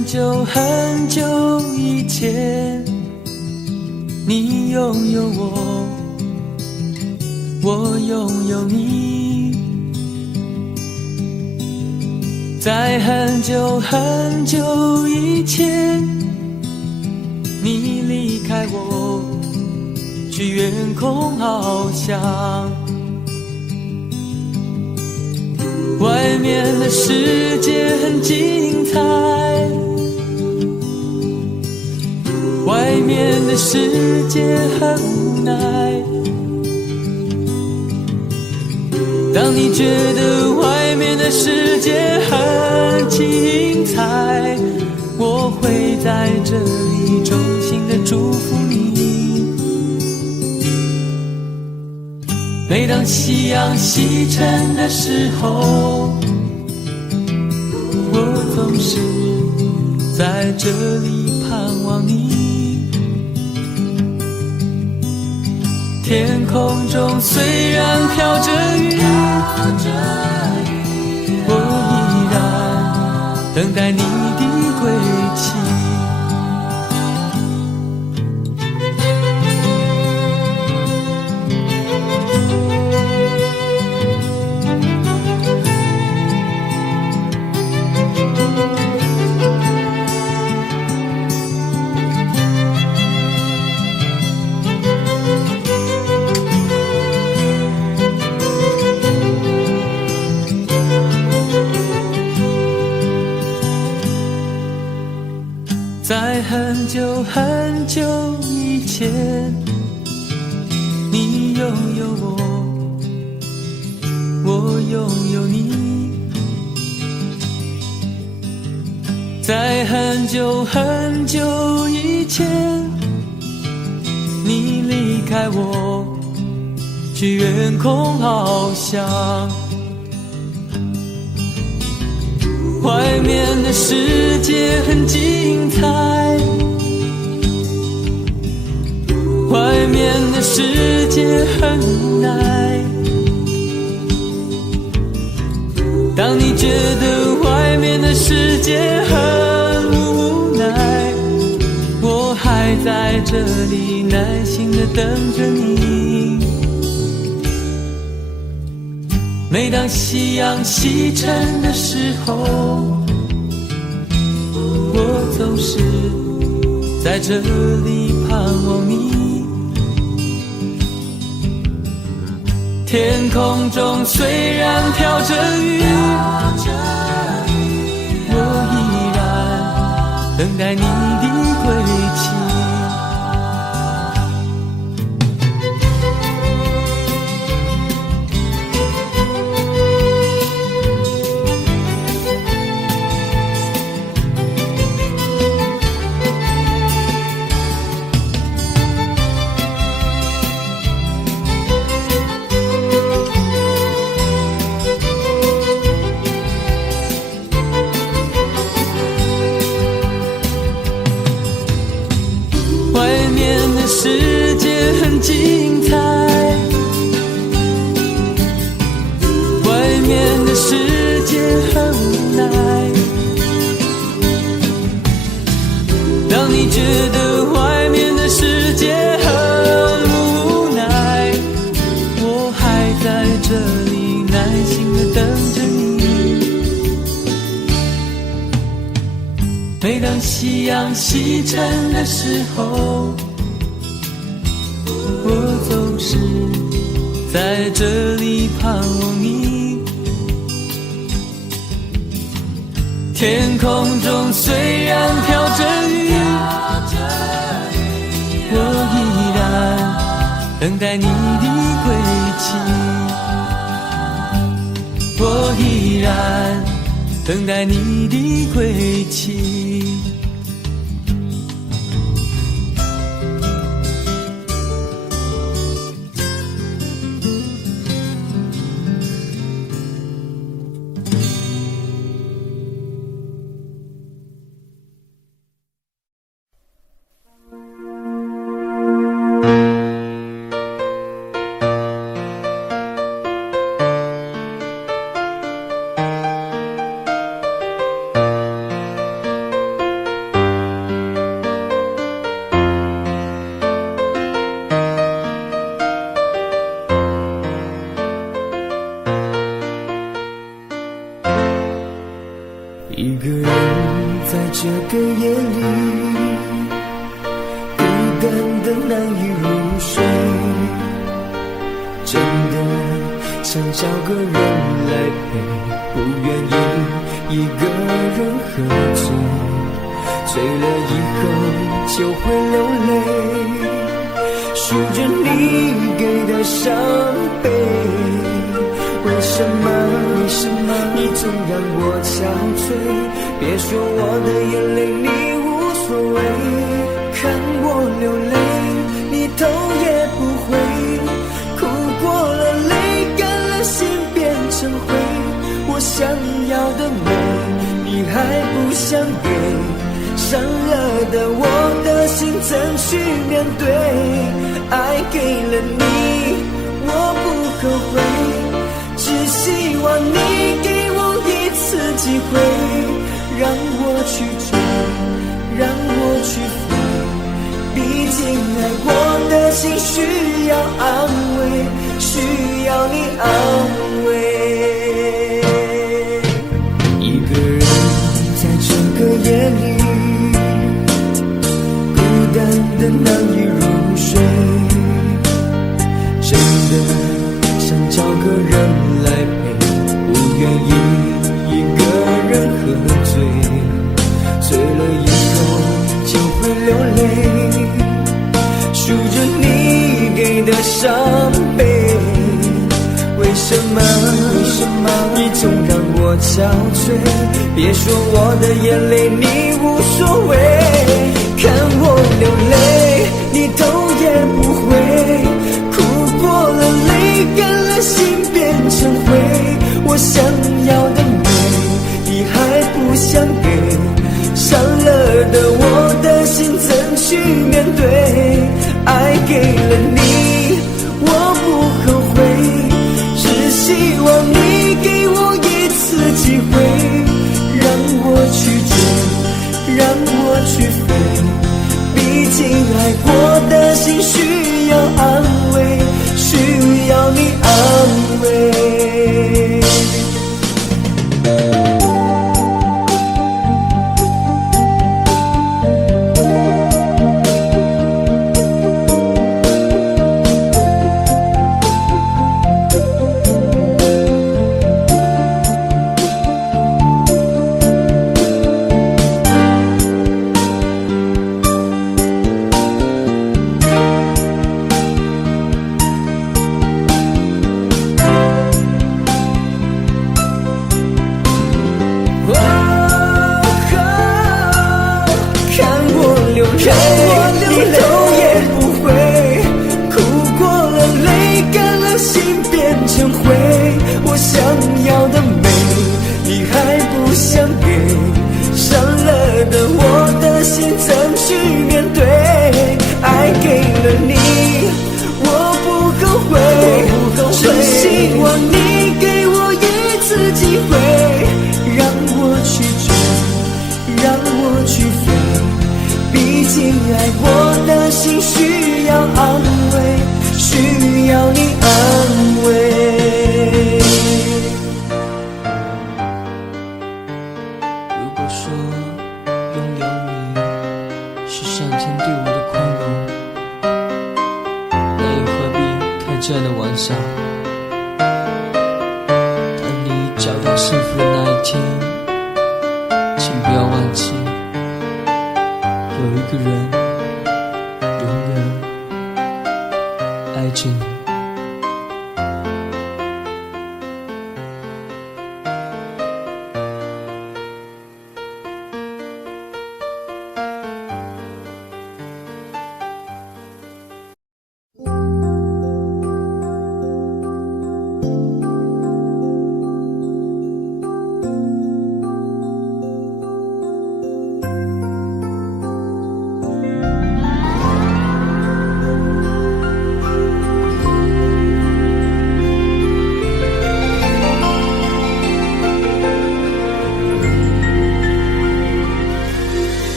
很久很久以前，你拥有我，我拥有你。在很久很久以前，你离开我，去远空翱翔。外面的世界很精彩，外面的世界很无奈。当你觉得外面的世界很精彩，我会在这里衷心的祝福你。每当夕阳西沉的时候，我总是在这里盼望你。天空中虽然飘着雨，我依然等待你的归期。在很久很久以前，你拥有我，我拥有你。在很久很久以前，你离开我，去远空翱翔。外面的世界很精彩，外面的世界很无奈。当你觉得外面的世界很无奈，我还在这里耐心地等着你。每当夕阳西沉的时候，我总是在这里盼望你。天空中虽然飘着雨，我依然等待你的归期。世界很精彩，外面的世界很无奈。当你觉得外面的世界很无奈，我还在这里耐心地等着你。每当夕阳西沉的时候，我总是在这里盼望你。天空中虽然飘着雨，我依然等待你的归期，我依然等待你的归期。找个人来陪，不愿意一个人喝醉，醉了以后就会流泪，数着你给的伤悲。为什么你总让我憔悴？别说我的眼泪你无所谓，看我流泪你头也不回，哭过了泪干了心变成灰，我想要的美你还不想给，伤了的我的心怎去面对？爱给了你我不后悔，只希望你给我一次机会，让我去追，让我去飞，毕竟爱过的心需要安慰，需要你安慰。一个人在这个夜里，孤单的难以入睡，真的想找个人来陪，不愿意一个人喝醉，醉了以后就会流泪，数着你给的伤悲。为什么你总让我憔悴？别说我的眼泪你无所谓，看我流泪你头也不回，哭过了泪干了心变成灰，我想要的美你还不想给，伤了的我的心怎去面对？爱给了你我不后悔，只希望你给我一次机会，让我去追，让我去飞，毕竟爱过的心需要安慰，需要你安慰。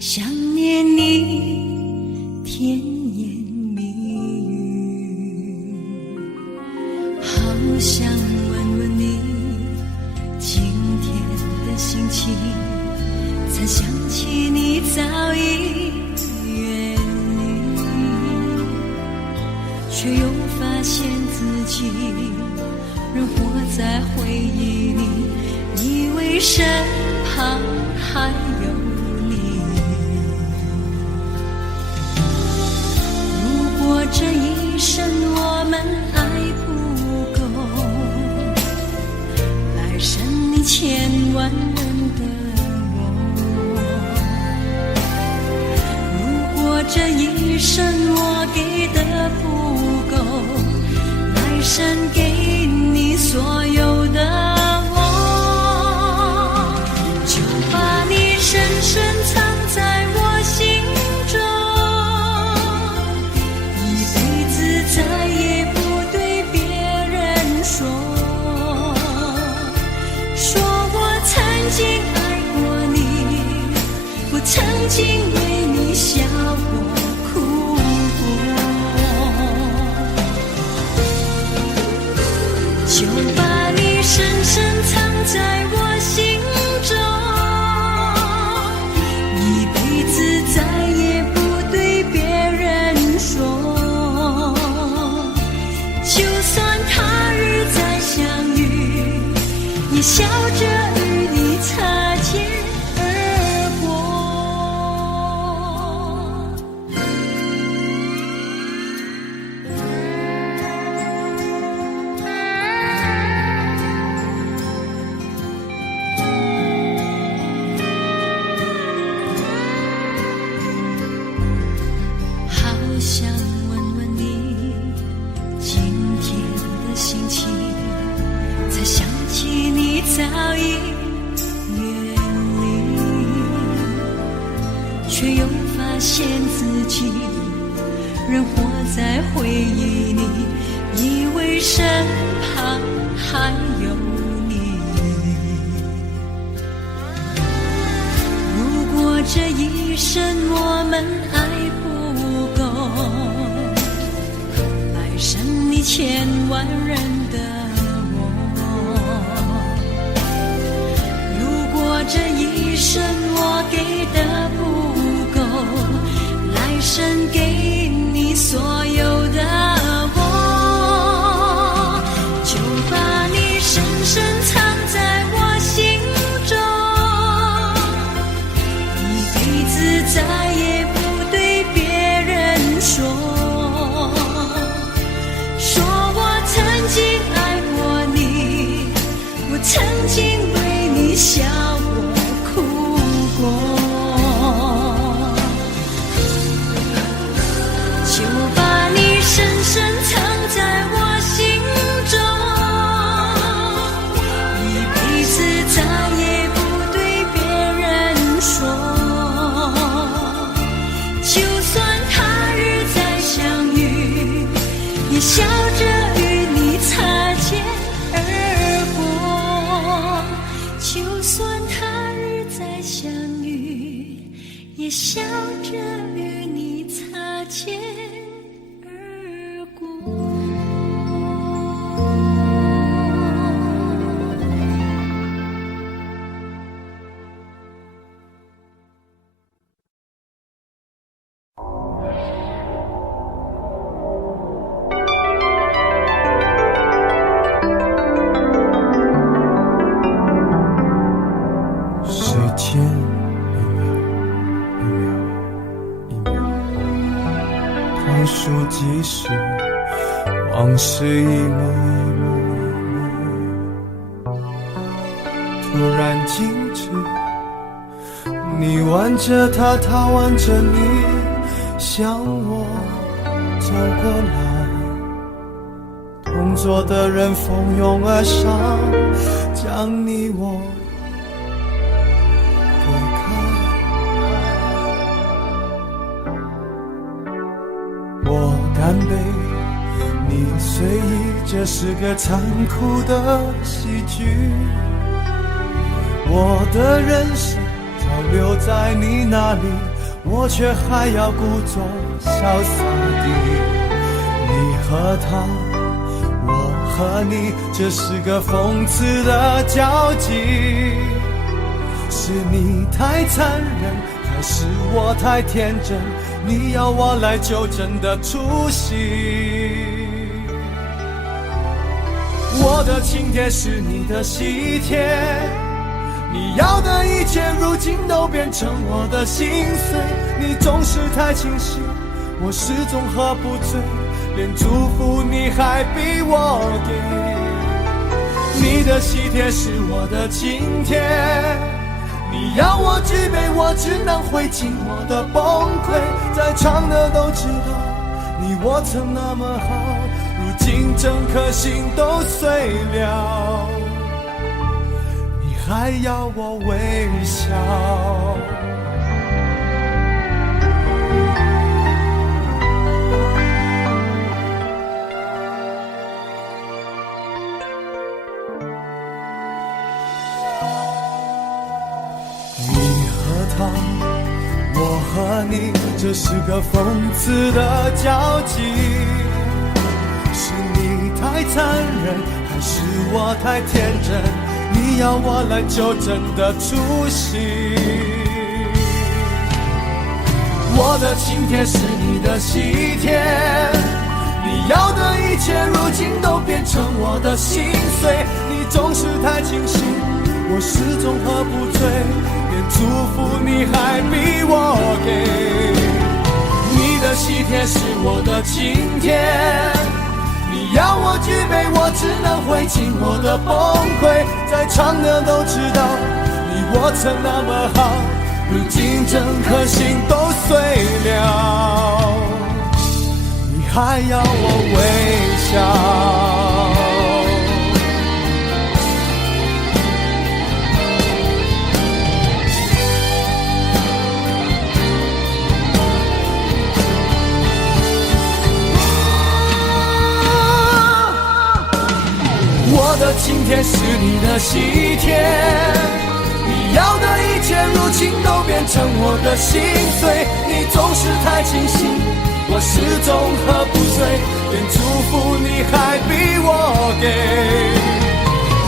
想念你甜言蜜语。才想起你早已远离，却又发现自己仍活在回忆里，以为身旁还有你。如果这一生我们爱不够，来生你千万人的我。如果这一生我给的不够，来生给你所有的我，就把你深深藏在我心中，一辈子再也不对别人说，说我曾经爱过你，我曾经为你笑过哭过，就把你深深藏在我心中，一辈子再也不对别人说，就算他日再相遇，也笑着与你擦肩而过。好想问问你今天的心情，才想起你早已远离，却又发现自己仍活在回忆里，以为身旁还有你。如果这一生我们爱不够，来生你千万人的我。如果这一生我给的不够，来生给你所有的我，就把你深深藏在我心中，一辈子再也不对别人说，说我曾经爱过你，我曾经为你笑过哭过，就把你深深藏在我心中，一辈子再也不对别人说，就算他日再相遇，也笑着与你擦肩而过，就算他日再相遇，也笑着与你擦肩而过。时间一秒一秒一秒，倒数计时，往事一幕一幕一幕，突然静止。你挽着他，他挽着你，向我走过来，同桌的人蜂拥而上，将你我我干杯，你随意，这是个残酷的喜剧。我的人生早留在你那里，我却还要故作潇洒地。你和他，我和你，这是个讽刺的交集。是你太残忍，还是我太天真？你要我来纠正的出息。我的请帖是你的喜帖，你要的一切如今都变成我的心碎。你总是太清醒，我始终喝不醉，连祝福你还逼我给。你的喜帖是我的请帖，你要我举杯，我只能会尽我的崩溃。在场的都知道，你我曾那么好，如今整颗心都碎了，你还要我微笑。我和你，这是个讽刺的交集。是你太残忍，还是我太天真？你要我来纠正的出息。我的请帖是你的喜帖，你要的一切如今都变成我的心碎。你总是太清醒，我始终喝不醉，连祝福你还逼我给。你的喜帖是我的请帖，你要我举杯，我只能会尽我的崩溃。在场的都知道，你我曾那么好，如今整颗心都碎了，你还要我微笑。我的请帖是你的喜帖，你要的一切如今都变成我的心碎。你总是太清醒，我始终喝不醉，连祝福你还逼我给。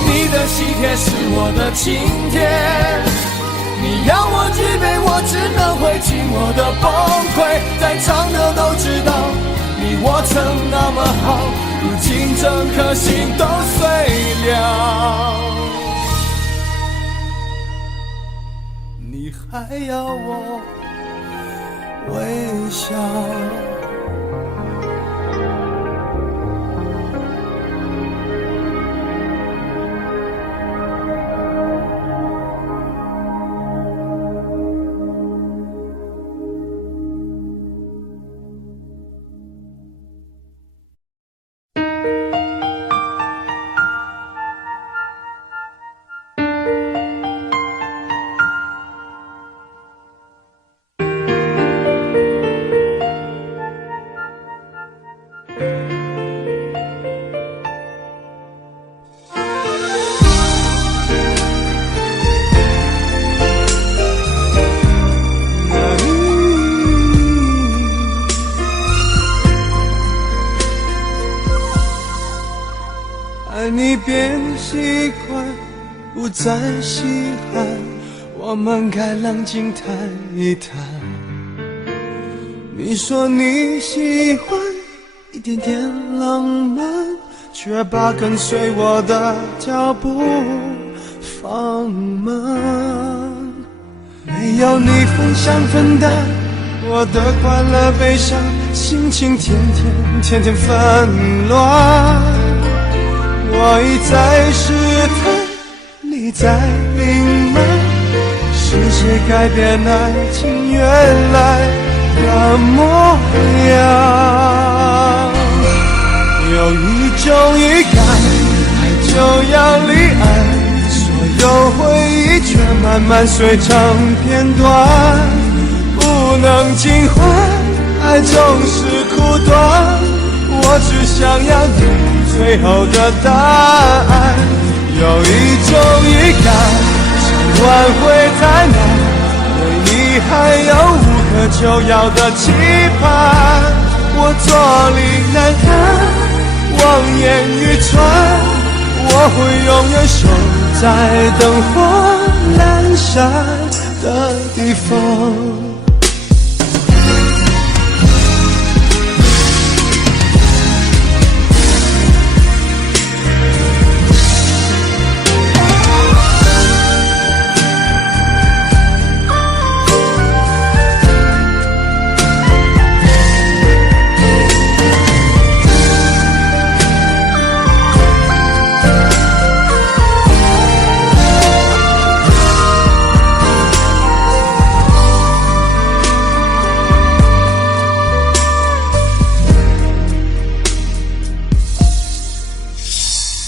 你的喜帖是我的请帖，你要我举杯，我只能会尽我的崩溃。在场的都知道，你我曾那么好，如今整颗心都碎了，你还要我微笑。你变习惯，不再稀罕，我们该冷静谈一谈。你说你喜欢一点点浪漫，却把跟随我的脚步放慢。没有你分享分担我的快乐悲伤，心情天天纷乱。我一再试探，你在隐瞒，是谁改变爱情原来的模样？有一种预感，爱就要离岸，所有回忆却慢慢碎成片段，不能尽欢，爱总是苦短，我只想要你最后的答案。有一种预感，想挽回太难，对你还有无可救药的期盼。我坐立难安，望眼欲穿，我会永远守在灯火阑珊的地方。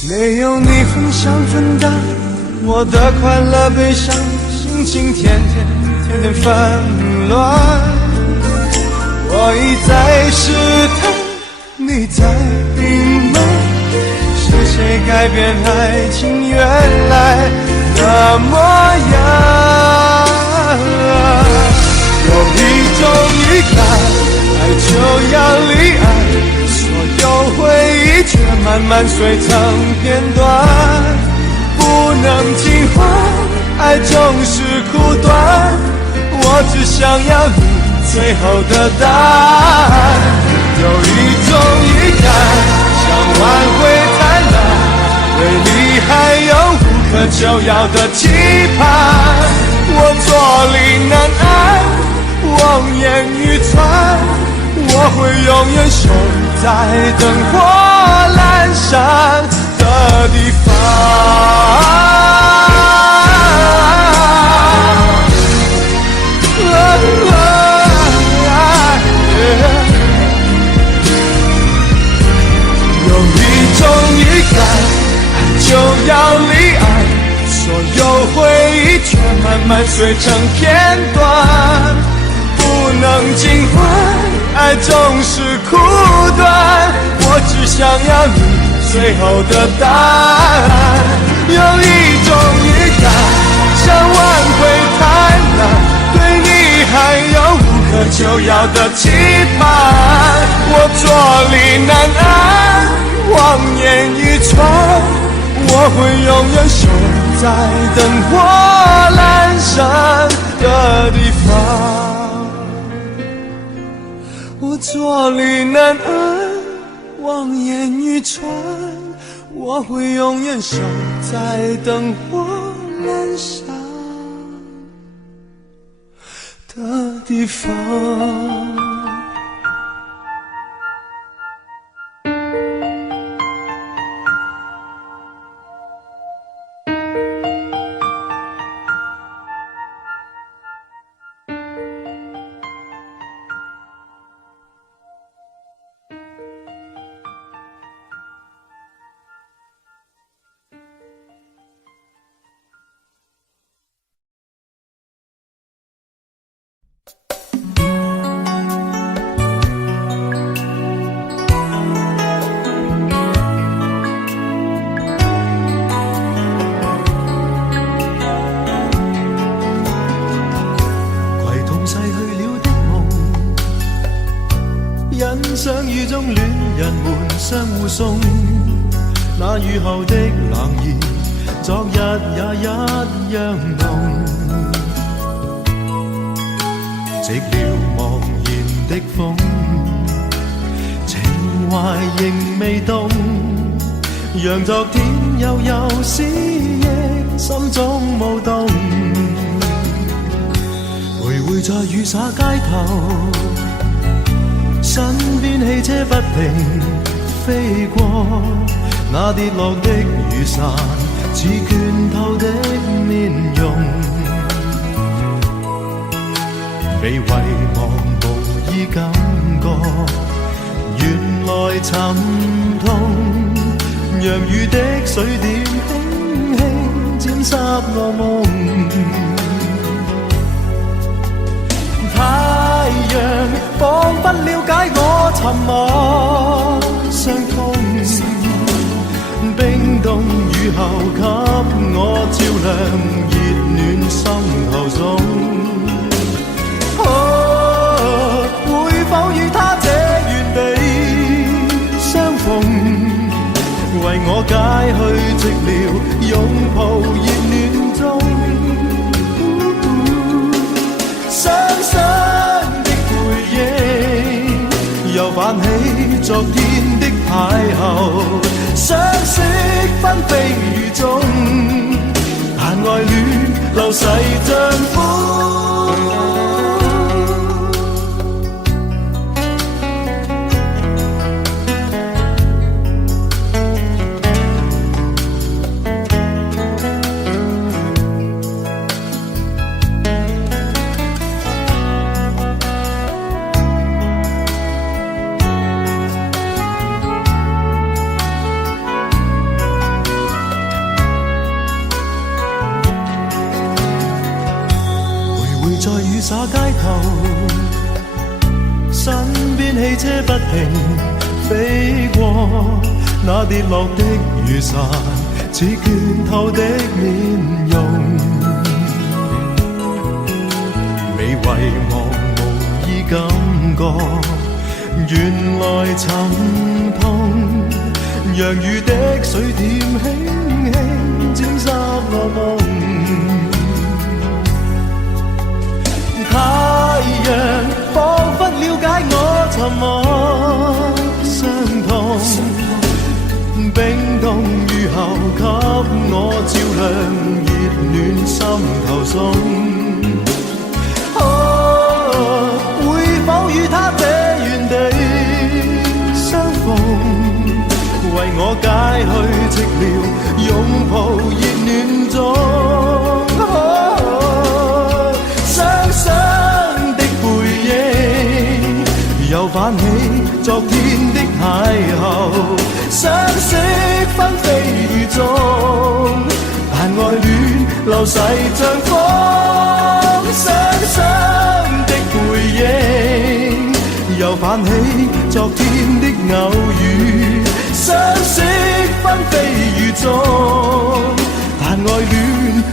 没有你分享分担我的快乐悲伤，心情天天纷乱。我一再试探，你在隐瞒，是谁改变爱情原来的模样？有一种预感，爱就要离岸，所有回忆却慢慢碎成片段，不能尽欢，爱总是苦短，我只想要你最后的答案。有一种预感，想挽回太难，对你还有无可救药的期盼，我坐立难安，望眼欲穿，我会永远守在灯火阑珊的地方。有一种预感，爱就要离岸，所有回忆却慢慢碎成片段，不能尽欢，爱总是苦短，我只想要你最后的答案。有一种预感，想挽回太难，对你还有无可救药的期盼，我坐立难安，望眼欲穿，我会永远守在灯火阑珊的地方。我坐立难安，望眼欲穿，我会永远守在灯火阑珊的地方。相遇中戀人們相互送，那雨後的冷意，昨日也一樣濃。寂寥茫然的風，情懷仍未動，讓昨天悠悠思憶心中舞動。徘徊在雨灑街頭，身邊汽車不停飛過，那跌落的雨傘似倦透的面容，被遺忘無意感覺，原來沉痛，讓雨的水點輕輕沾濕我夢。太陽彷彿了解我沉默傷痛，冰凍雨後給我照亮熱暖心頭中。會否與他這原地相逢，為我解去寂寥，擁抱熱暖中。泛起昨天的邂逅，相識紛飛雨中，但愛戀流逝像風。在雨灑街頭，身邊汽車不停飛過，那跌落的雨傘似倦透的面容，未遺忘無意感覺，原來沉痛，讓雨的水點輕輕沾濕我夢。太陽彷彿了解我沉默傷痛，冰凍雨後給我照亮熱暖心頭送。會否與他這原地相逢，為我解去寂寥，擁抱熱暖中。又泛起昨天的邂逅，相識紛飛雨中，但愛戀流逝像風。雙雙的背影，又泛起昨天的偶遇，相識紛飛雨中，但愛戀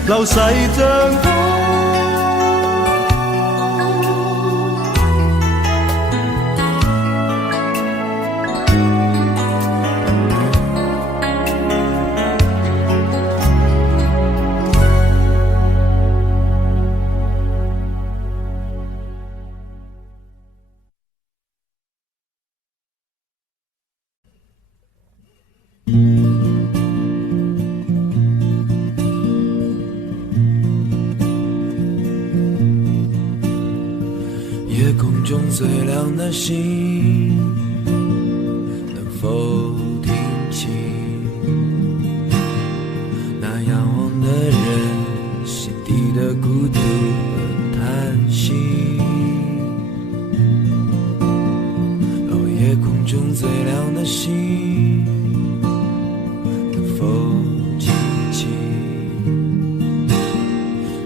流逝像風。夜空中最亮的星，能否听清那仰望的人心底的孤独和叹息？哦，夜空中最亮的星，能否记起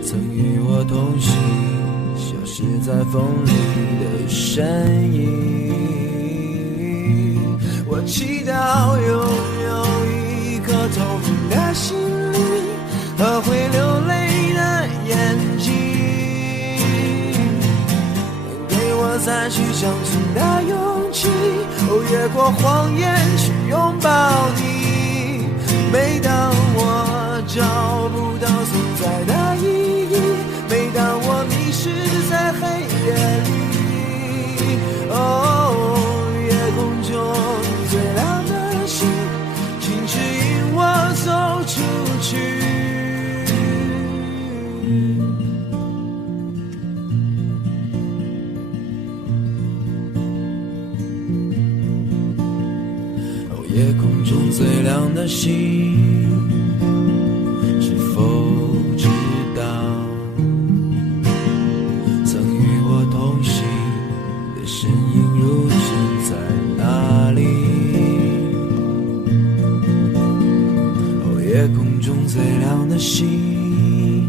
曾与我同行消失在风里的身影？我祈祷拥有一颗透明的心灵和会流泪的眼睛，给我再去相信的勇气，越过谎言去拥抱你。每当我找不到存在的意义，每当我迷失在黑夜里，夜空中最亮的星，请指引我走出去。夜空中最亮的星，是否知道曾与我同行的身影如今在哪里？夜空中最亮的星，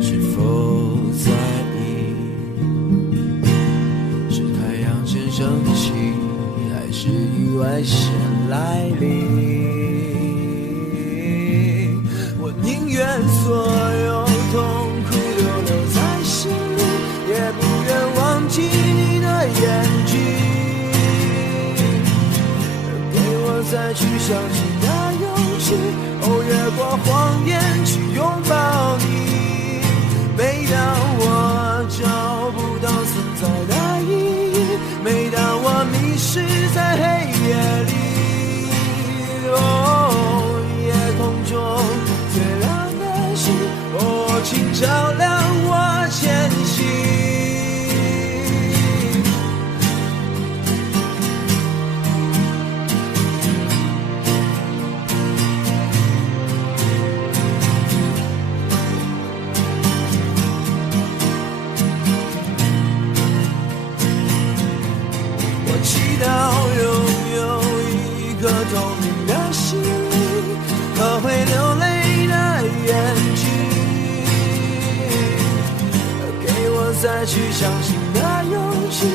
是否在意是太阳先升起，还是意外先来临？我宁愿所有痛苦都留在心里，也不愿忘记你的眼睛，给我再去相信的勇气，越过谎言去拥抱你。每当我找不到存在的意义，每当我迷再去相信的勇气，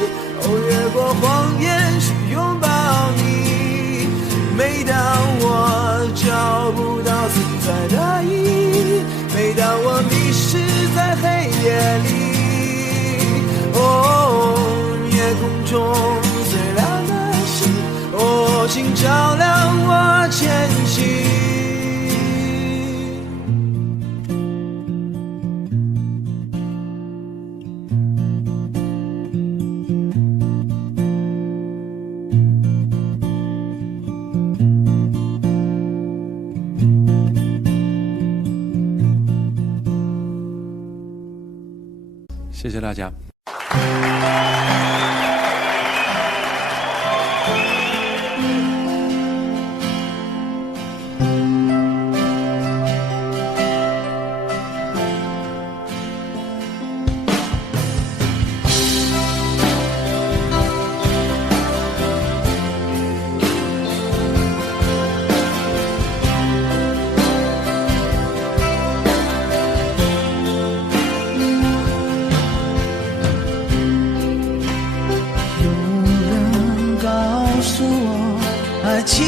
越过谎言去拥抱你。每当我找不到存在的意义，每当我迷失在黑夜里，夜空中最亮的星，请照亮我前行。谢谢大家。爱情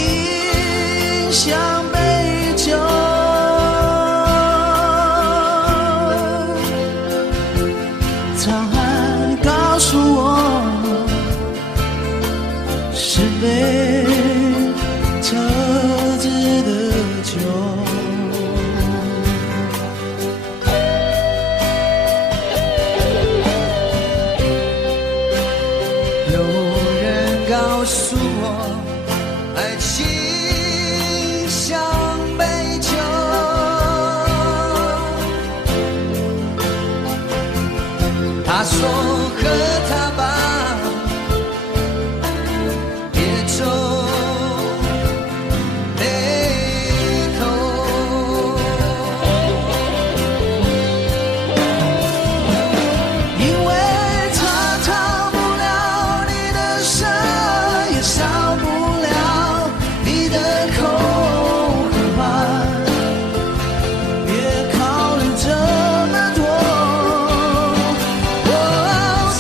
像杯酒，沧海告诉我是杯特制的酒。有人告诉我爱情像杯酒，他说喝它吧，别皱眉头，因为它烫不了你的身，也烧不了你的口渴，别考虑这么多。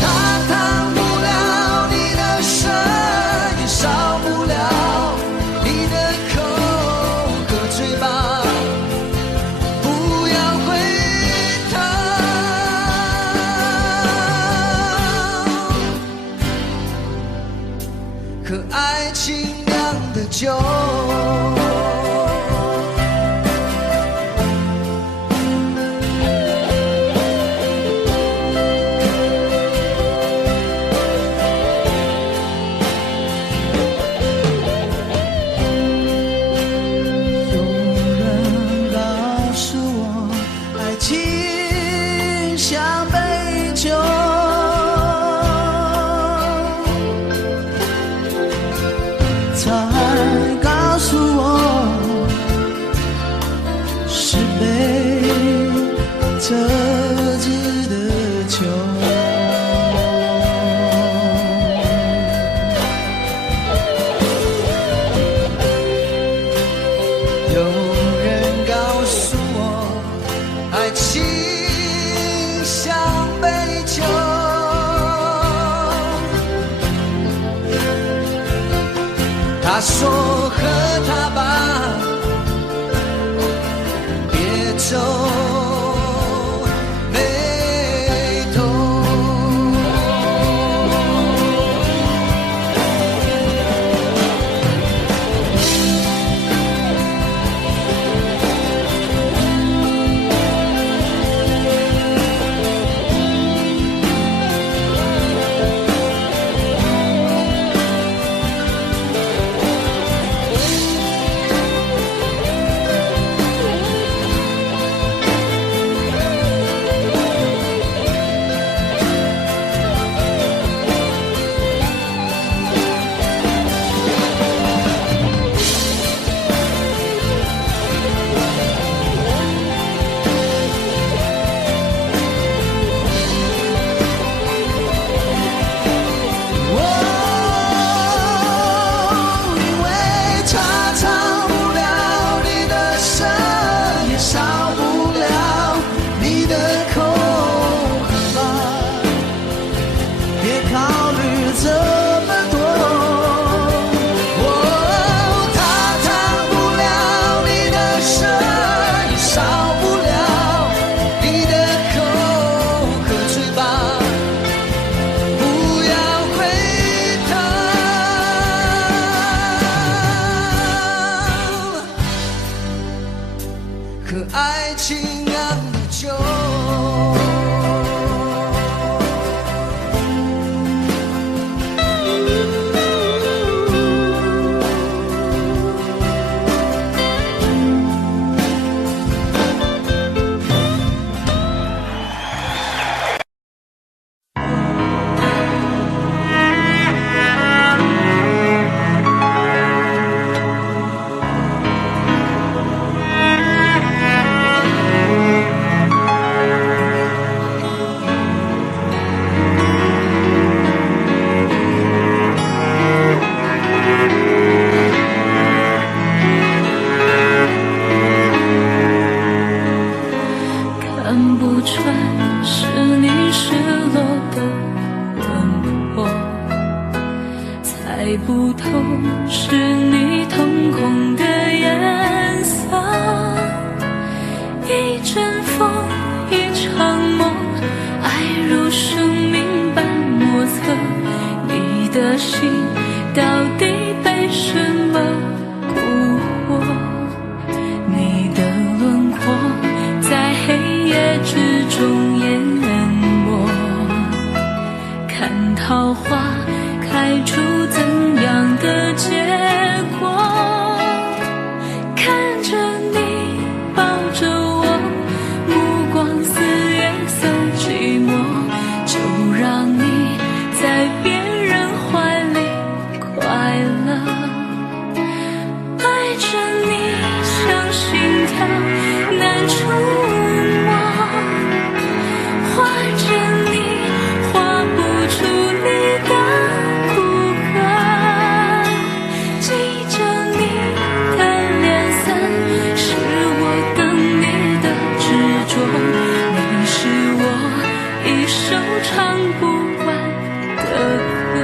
它烫不了你的身，也烧不了你的口和嘴巴，不要回头。可爱情酿的酒，有人告诉我爱情像杯酒，沧海告诉我是杯特制的酒。有人告诉我爱情像杯酒，他说喝它吧，别皱眉头。不透是你瞳孔的颜色，一阵风，一场梦，爱如生命般莫测。你的心到底被什么蛊惑？你的轮廓在黑夜之中淹没，看桃花开出怎样的结果？看着你抱着我，目光似月色寂寞，就让你在别人怀里快乐。爱着你像心跳难触摸，画着你画不出你的骨骼，记着你的脸色，是我等你的执着。你是我一首唱不完的歌。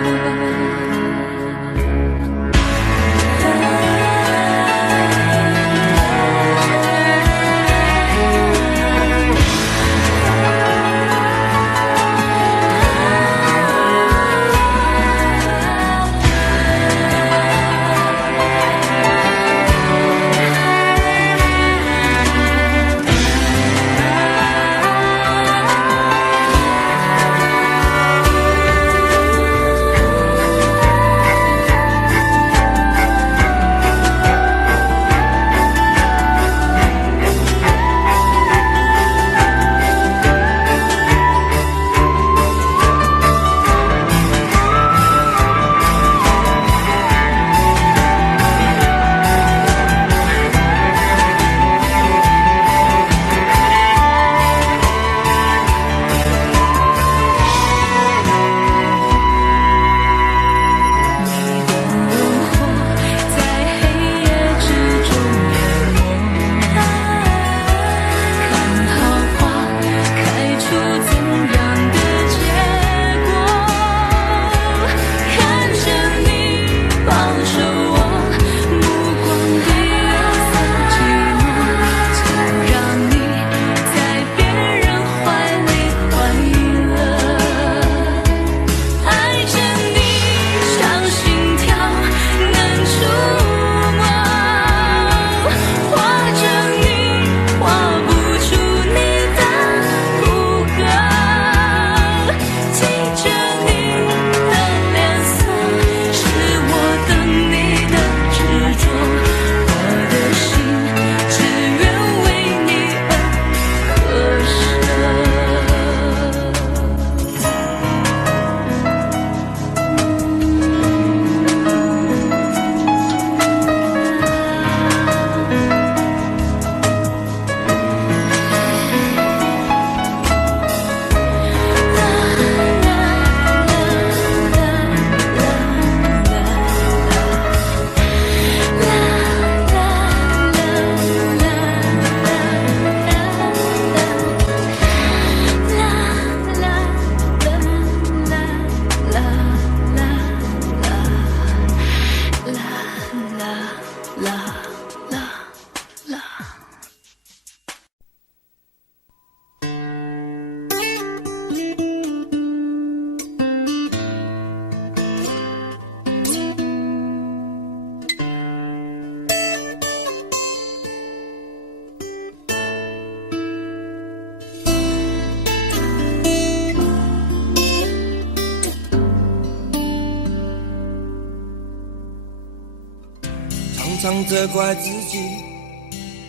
常常责怪自己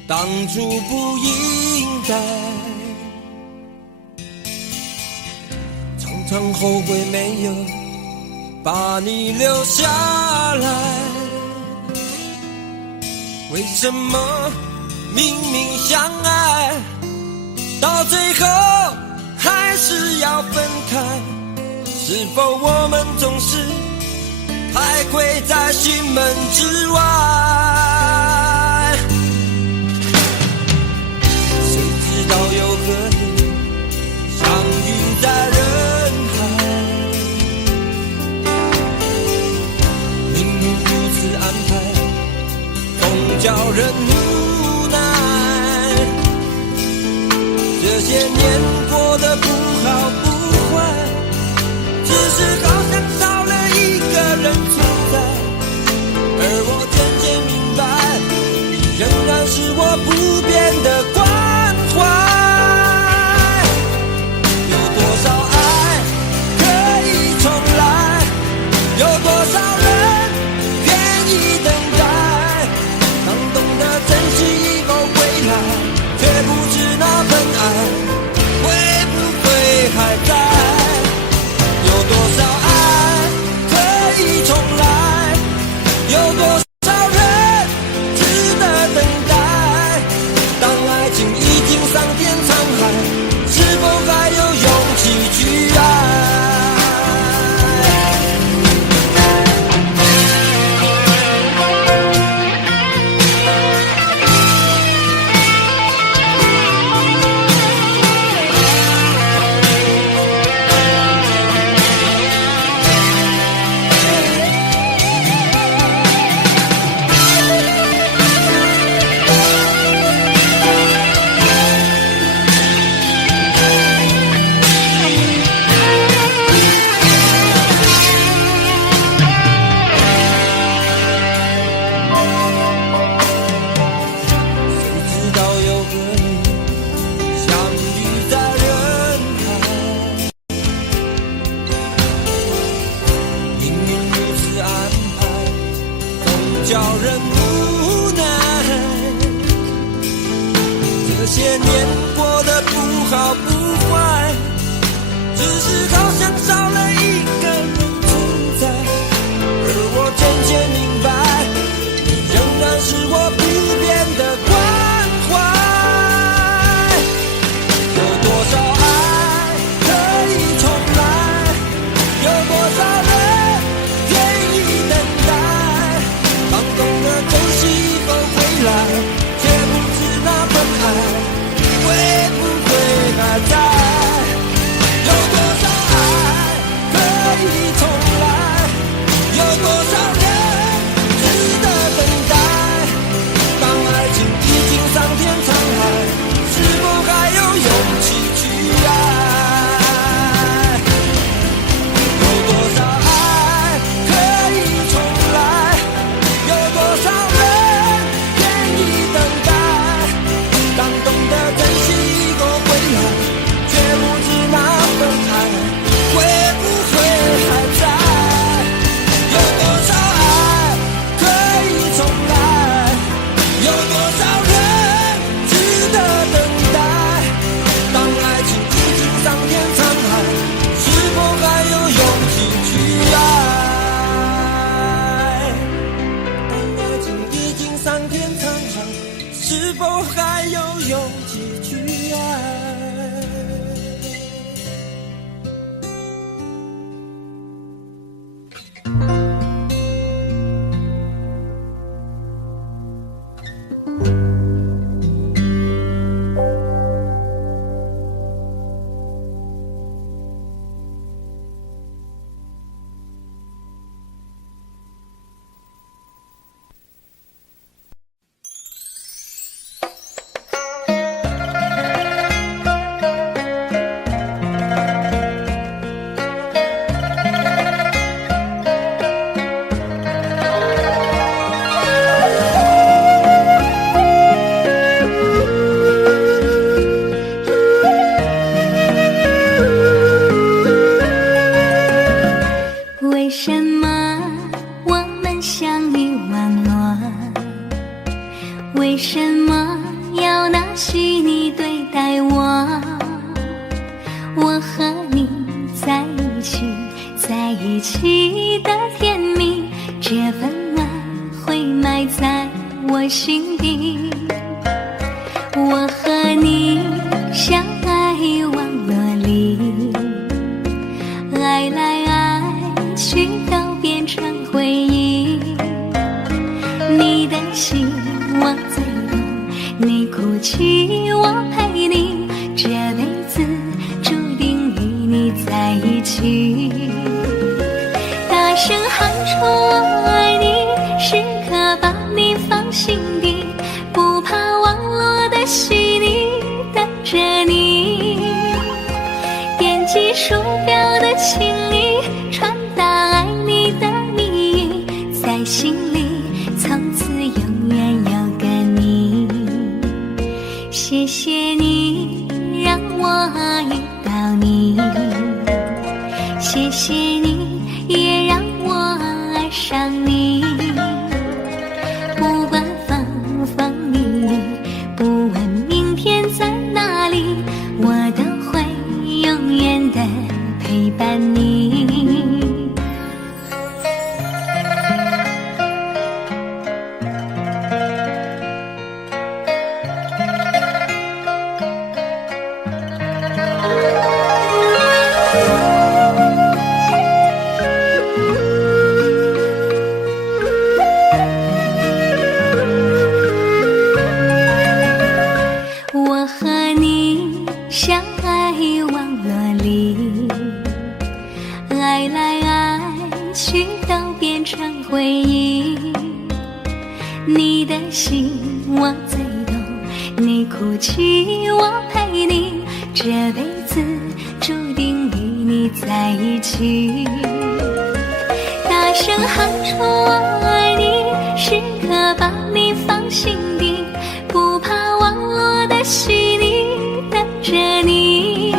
当初不应该，常常后悔没有把你留下来。为什么明明相爱，到最后还是要分开？是否我们总是徘徊在心门之外？谁知道又和你相遇在人海，明的关怀。有多少爱可以重来？有多少人愿意等待？当懂得珍惜以后回来，却不知那份爱会不会还在？有多少爱可以重来？有多少人值得等待？当爱情已经桑田沧海，是否还有勇气去爱？叫人无奈，这些年过得不好不坏，只是好像少了一个人存在。而我渐渐明白，你仍然是我不变的关怀。有多少爱可以重来？有多少人愿意等待？当懂得珍惜以后回来，却不知那份爱会不会还在？有多少爱可以重来？有多少人值得等待？当爱情已经桑田沧海，是否还有勇气去爱？有多少爱可以重来？有多少人愿意等待？当懂得珍惜以后回来，却不知那份爱会不会还在？有多少爱可以重来？有多少人值得等待？当爱情已经桑田沧海，是否还有勇气去爱？当爱情已经桑田沧海，是否还有勇气去爱？为什么我们相遇网络？为什么要拿虚拟对待我？我和你在一起，在一起的甜蜜，这份爱会埋在我心底。我和你相爱网络里，爱来爱去都变成回忆。你的心我最懂，你哭泣我陪你，这辈子注定与你在一起。大声喊出我爱你，时刻把你放心底，不怕网络的虚拟等着你。点击鼠标的情谊，传达爱你的蜜语，在心里从此永远有个你。伴你。我和你相爱网络里，爱来爱去都变成回忆。你的心我最懂，你哭泣我陪你，这辈子注定与你在一起。大声喊出我爱你，时刻把你放心底，不怕网络的洗礼，等着你。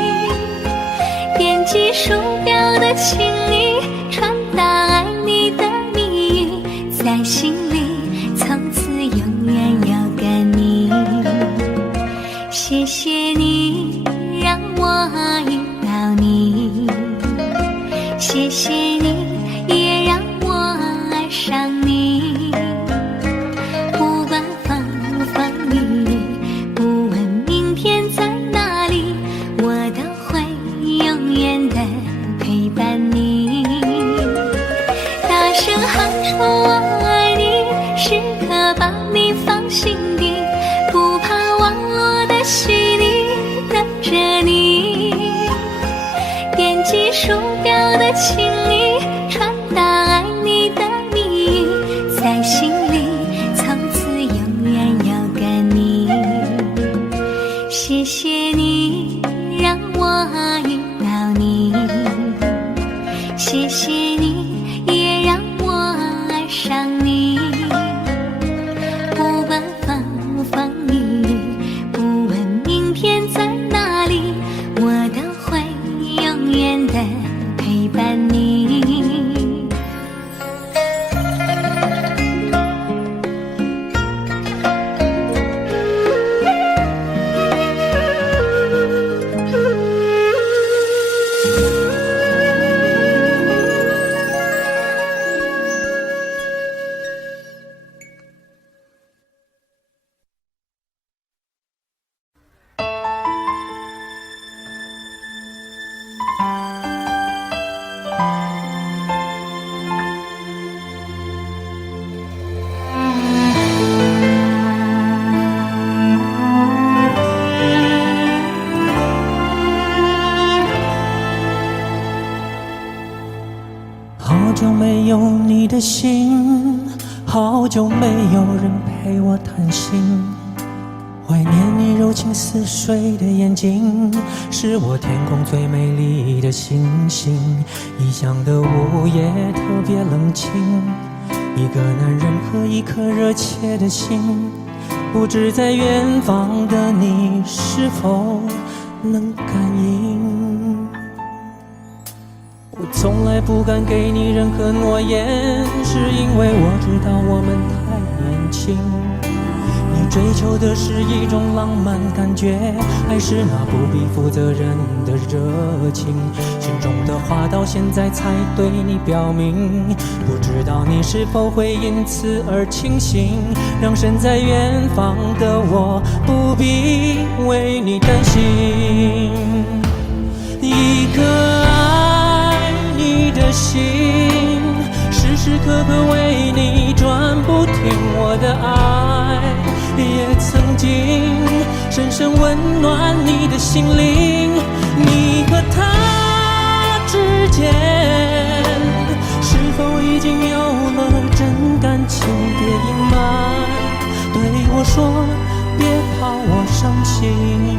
点击鼠标的请你传达爱你的蜜语，在心里从此永远有个你。谢谢你让我遇到你，谢谢你也让我爱上你。不管风风雨雨，不问明天在哪里，我都会永远的陪伴你。大声喊出我爱你，时刻把你放心底，不怕网络的洗礼，等着你。点击鼠标的请你传达爱你的蜜语，在心里从此永远有个你。谢谢你让我遇到你，谢谢你也让我爱上你。不管风风雨雨，不问明天在哪里，我都会永远的陪伴你。好久没有你的心，好久没有人陪我谈心。怀念你柔情似水的眼睛，是我天空最美丽的星星。异乡的午夜特别冷清，一个男人和一颗热切的心，不知在远方的你是否能感应。我从来不敢给你任何诺言，是因为我知道我们太年轻。你追求的是一种浪漫感觉，还是那不必负责任的热情？心中的话到现在才对你表明，不知道你是否会因此而清醒，让身在远方的我不必为你担心。一个爱你的心，时时刻刻为你转不停，我的爱也曾经深深温暖你的心灵。你和他之间是否已经有了真感情？别隐瞒，对我说别怕我伤心。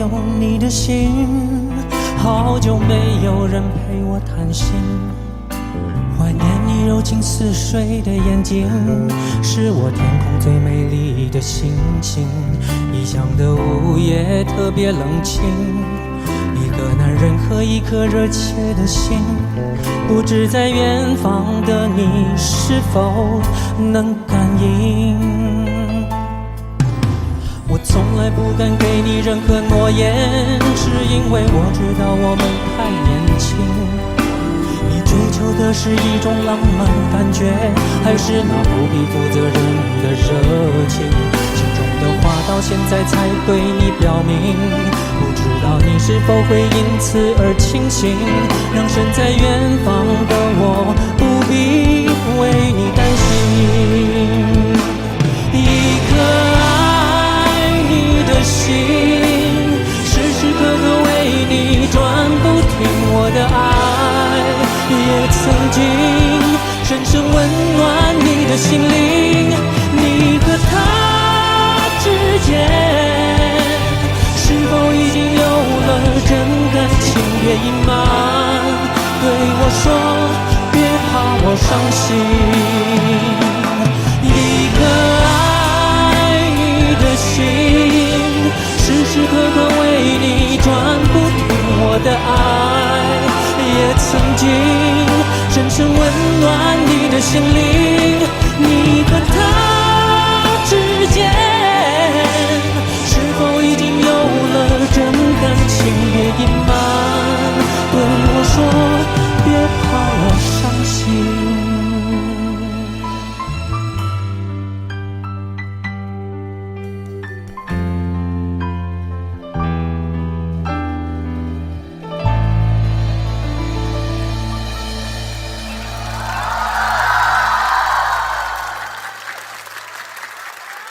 有你的心，好久没有人陪我谈心。怀念你柔情似水的眼睛，是我天空最美丽的星星。异乡的午夜特别冷清，一个男人和一颗热切的心，不知在远方的你是否能感应。我从来不敢给你任何诺言，是因为我知道我们太年轻。你追求的是一种浪漫感觉，还是那不必负责任的热情？心中的话到现在才对你表明，不知道你是否会因此而清醒，让身在远方的我不必为你担心。一颗爱你的心，时时刻刻为你转不停，我的爱也曾经深深温暖你的心灵。你和他之间是否已经有了真感情？别隐瞒，对我说别怕我伤心。一颗爱你的心，时时刻刻为你转不停，我的爱也曾经深深温暖你的心灵。你和他之间是否已经有了真感情？别隐瞒，对我说别怕我伤心。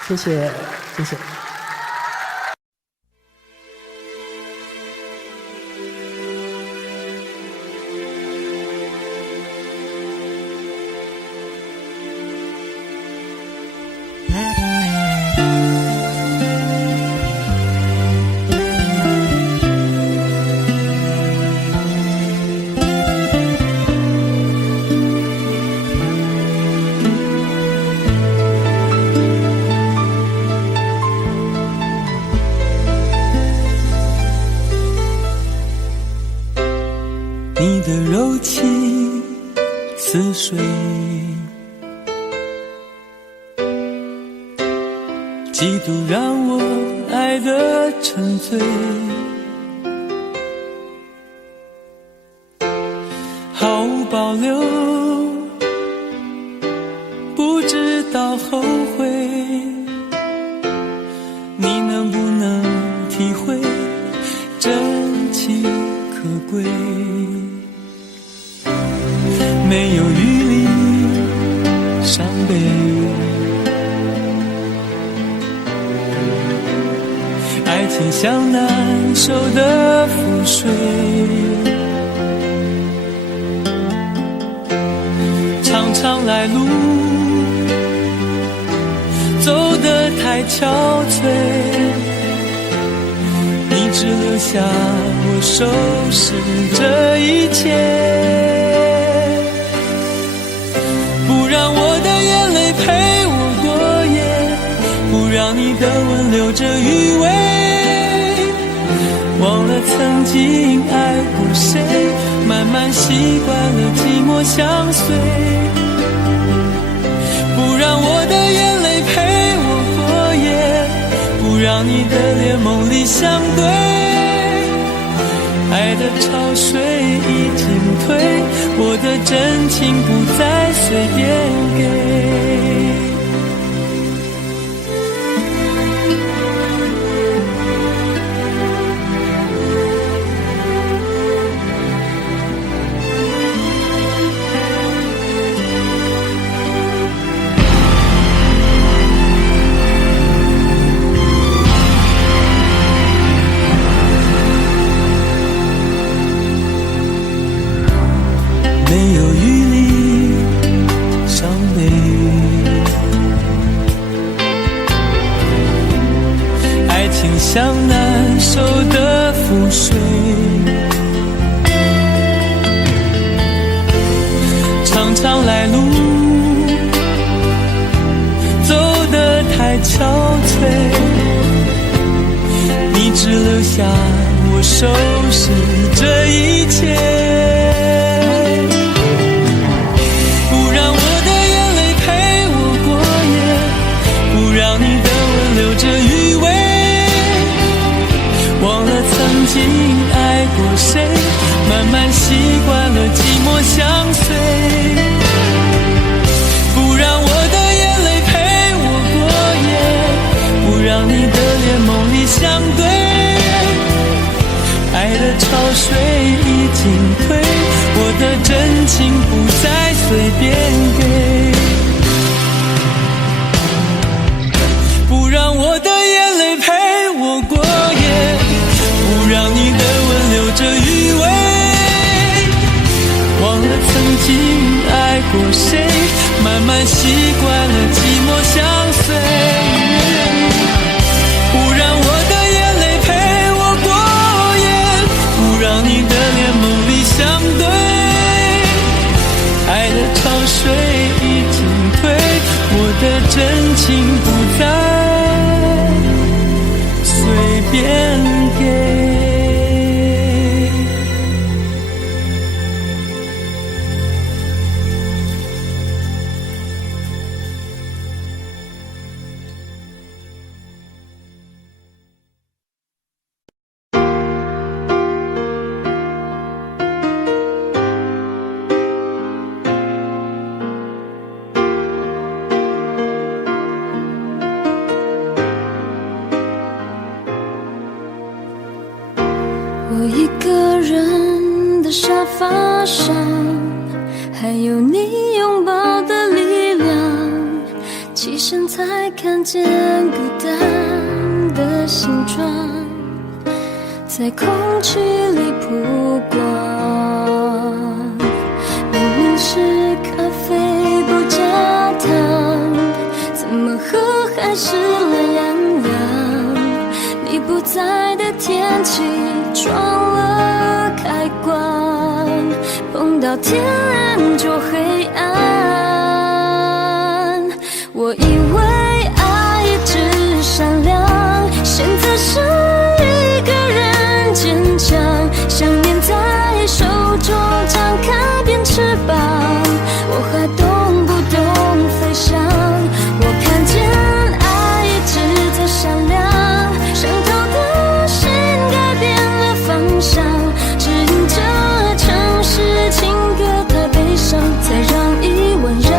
谢谢，谢谢。你的柔情似水，几度让我爱得沉醉，毫无保留，不知道后悔。你能不能体会真情可贵？没有余力伤悲，爱情像难收的覆水，长长来路走得太憔悴，你只留下我收拾这一切。不让我的眼泪陪我过夜，不让你的吻留着余味，忘了曾经爱过谁，慢慢习惯了寂寞相随。不让我的眼泪陪我过夜，不让你的脸梦里相对，爱的潮水已经退，我的真情不再随便给。没有余力伤悲，像难收的覆水，常常来路走得太憔悴，你只留下我收拾这一切，不让我的眼泪陪我过夜，不让你的吻留着余味，忘了曾经爱过谁，慢慢习惯了寂寞相随，不让我的眼泪陪我过夜，不让你的脸梦里相对，爱的潮水已经退，我的真情不再随便给，不让我的眼泪陪我过夜，不让你的吻留着余味，忘了曾经爱过谁，慢慢习惯了寂寞相随，不让我的眼泪陪我过夜，不让你的脸梦里相对，爱的潮水已经退，我的真情不再随便给。我一个人的沙发上，还有你拥抱的力量，起身才看见孤单的形状，在空气里曝光。明明是咖啡不加糖，怎么喝还是懒洋洋？你不在的天气撞了开关，碰到天亮就黑暗。我以为爱一直闪亮，现在是一个人坚强，想念在手中张开变翅膀，我还懂不懂飞翔？我看见爱一直在闪亮，伤透的心改变了方向，指引着城市情歌太悲伤，才让一万人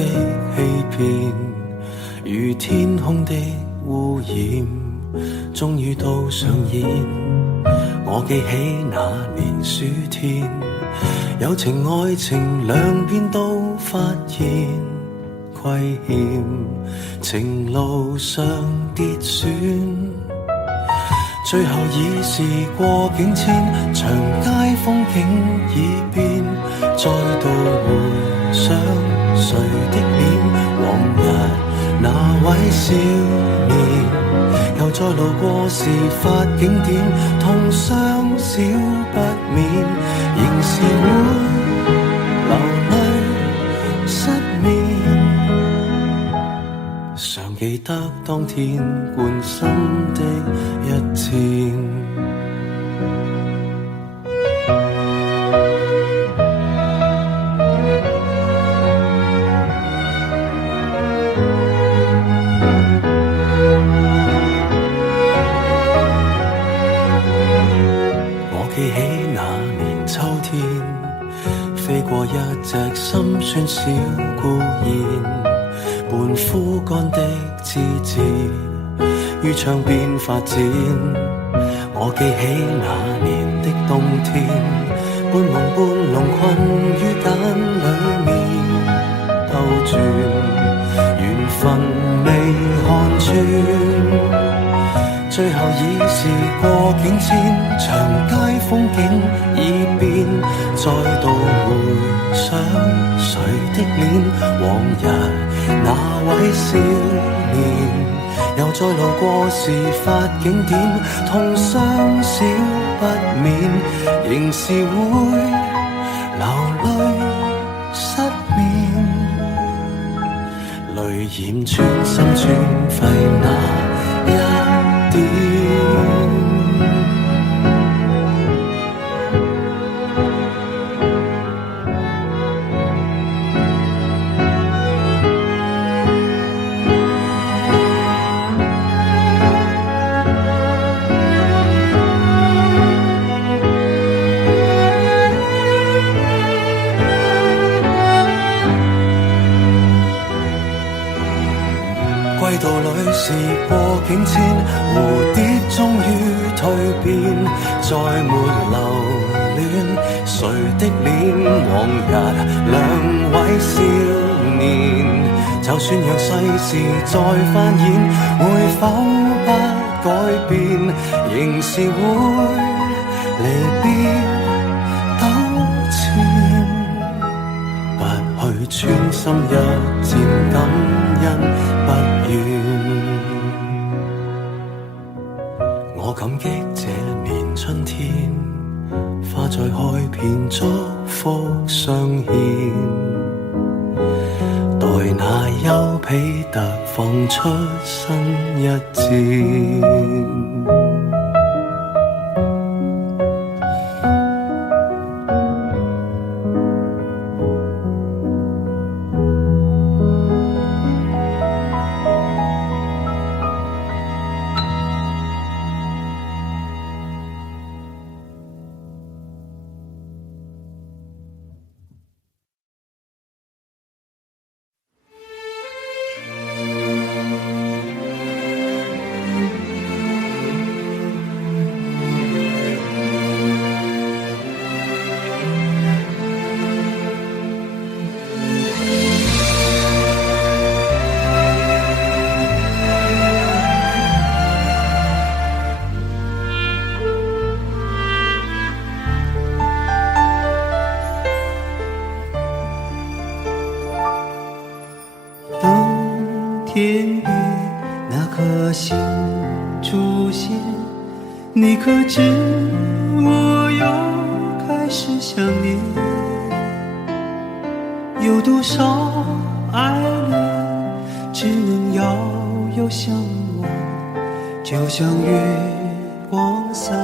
的欺骗，如天空的污染，終於都上演。我記起那年暑天，友情愛情兩邊都發現虧欠，情路上跌損，最後已是過境遷，長街風景已變，再度回想誰的臉，往日那位少年，又再路過事發景點，痛傷少不免，仍是會流淚失眠，常記得當天貫心的一箭。過一隻心酸小孤燕，伴枯乾的枝節，於窗邊發展。我記起那年的冬天，半夢半朧困於繭裡面兜轉，緣分未看穿。最後已是過境遷，長街風景已變，再度回想誰的臉，往日那位少年，又再路過事發景點，痛傷少不免，仍是會流淚失眠，淚染穿心穿肺那一點。歸途裏是過境遷，蝴蝶終於蛻變，再沒留戀誰的臉，往日兩位少年，就算讓世事再翻演，會否不改變，仍是會離別糾纏，不去穿心一箭，感恩不願。我感激這年春天，花再開遍，祝福相獻，待那丘比特放出新一箭。天边那颗星出现，你可知我又开始想念？有多少爱恋只能遥遥相望，就像月光洒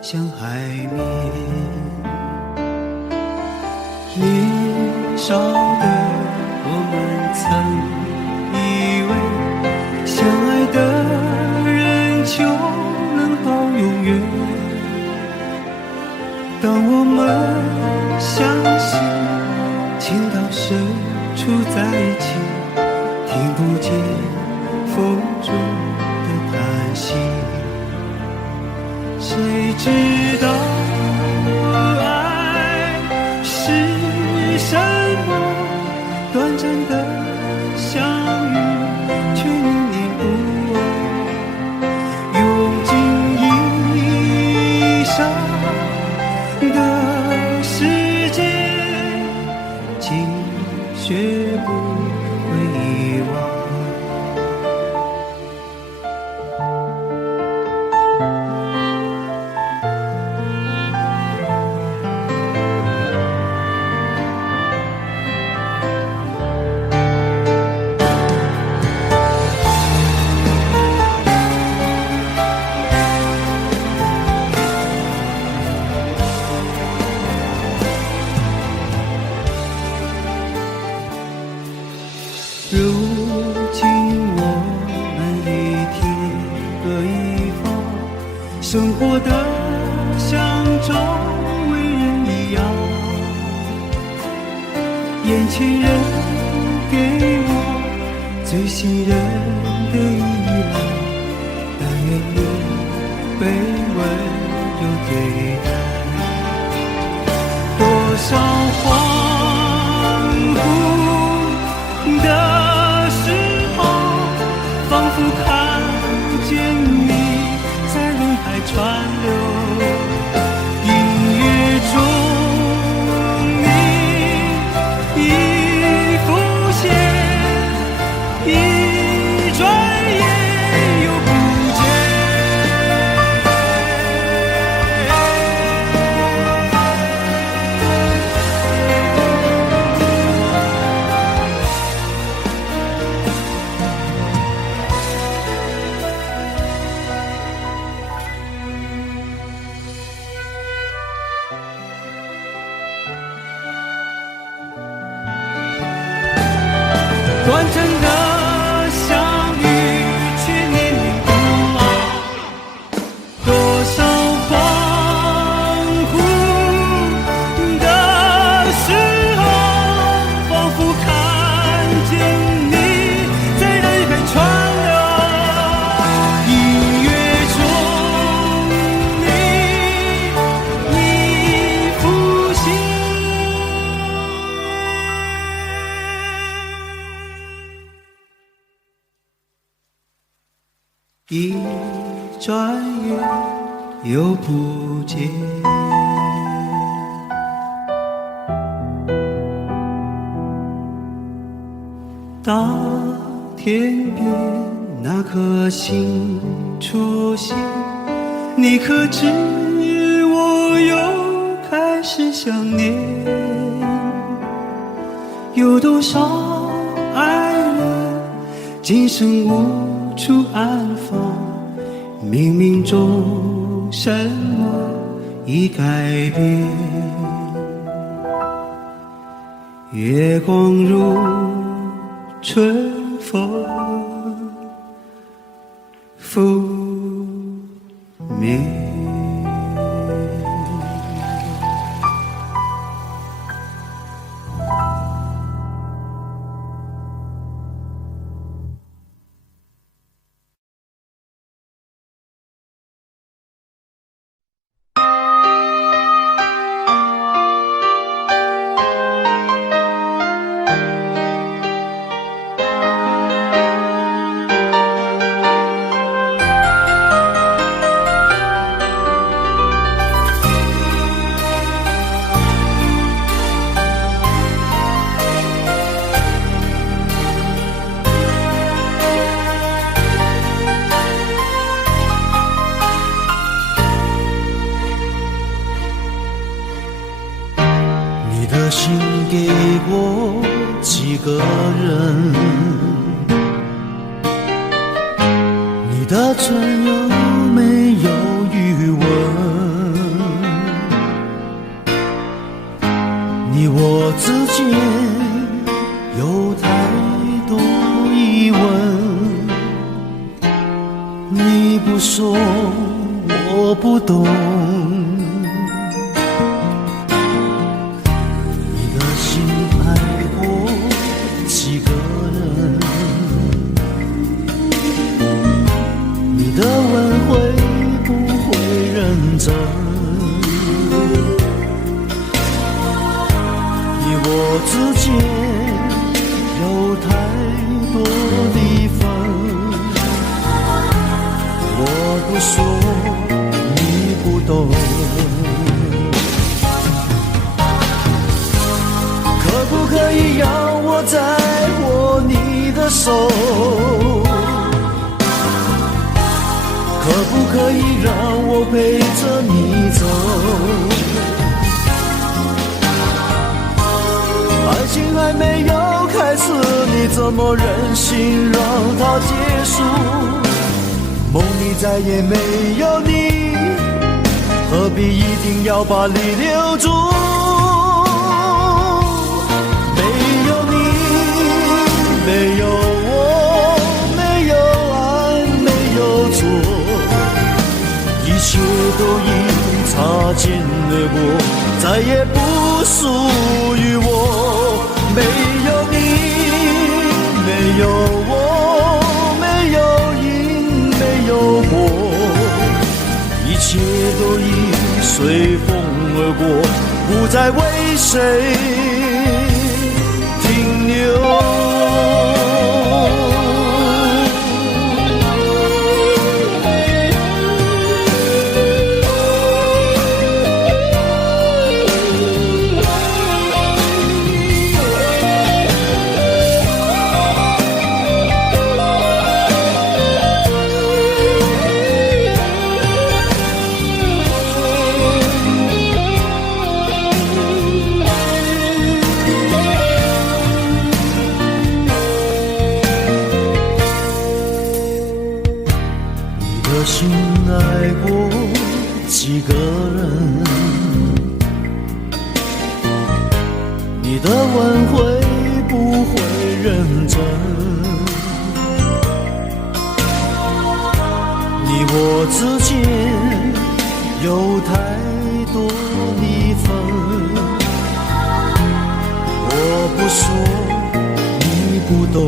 向海面。年少的我们曾以为相爱的人就能到永远，当我们相信情到深处在一起，生活的像周围人一样，眼前人给我最信任的依赖，但愿你被温柔对待。多少恍惚的时候，仿佛看见你在人海川流，音乐中你已浮现，一转眼又不见。短暂的相遇，却年年不老。多少恍惚的时候，仿佛看见你在人海川流，音乐中你已浮现。一转眼又不见。当天边那颗星出现，你可知我又开始想念？有多少爱人今生无处安放，冥冥中什么已改变？月光如春风拂面。心给过几个人，你的唇有没有余温？你我之间有太多疑问，你不说我不懂。你的问会不会认真？你我之间有太多的分，我不说你不懂。可不可以让我再握你的手？可不可以让我陪着你走？爱情还没有开始，你怎么忍心让它结束？梦里再也没有你，何必一定要把你留住？没有你，没有我，没有爱，没有错，一切都已擦肩而过，再也不属于我。没有你，没有我，没有因，没有果，一切都已随风而过，不再为谁停留。心爱过几个人，你的吻会不会认真？你我之间有太多离分，我不说你不懂。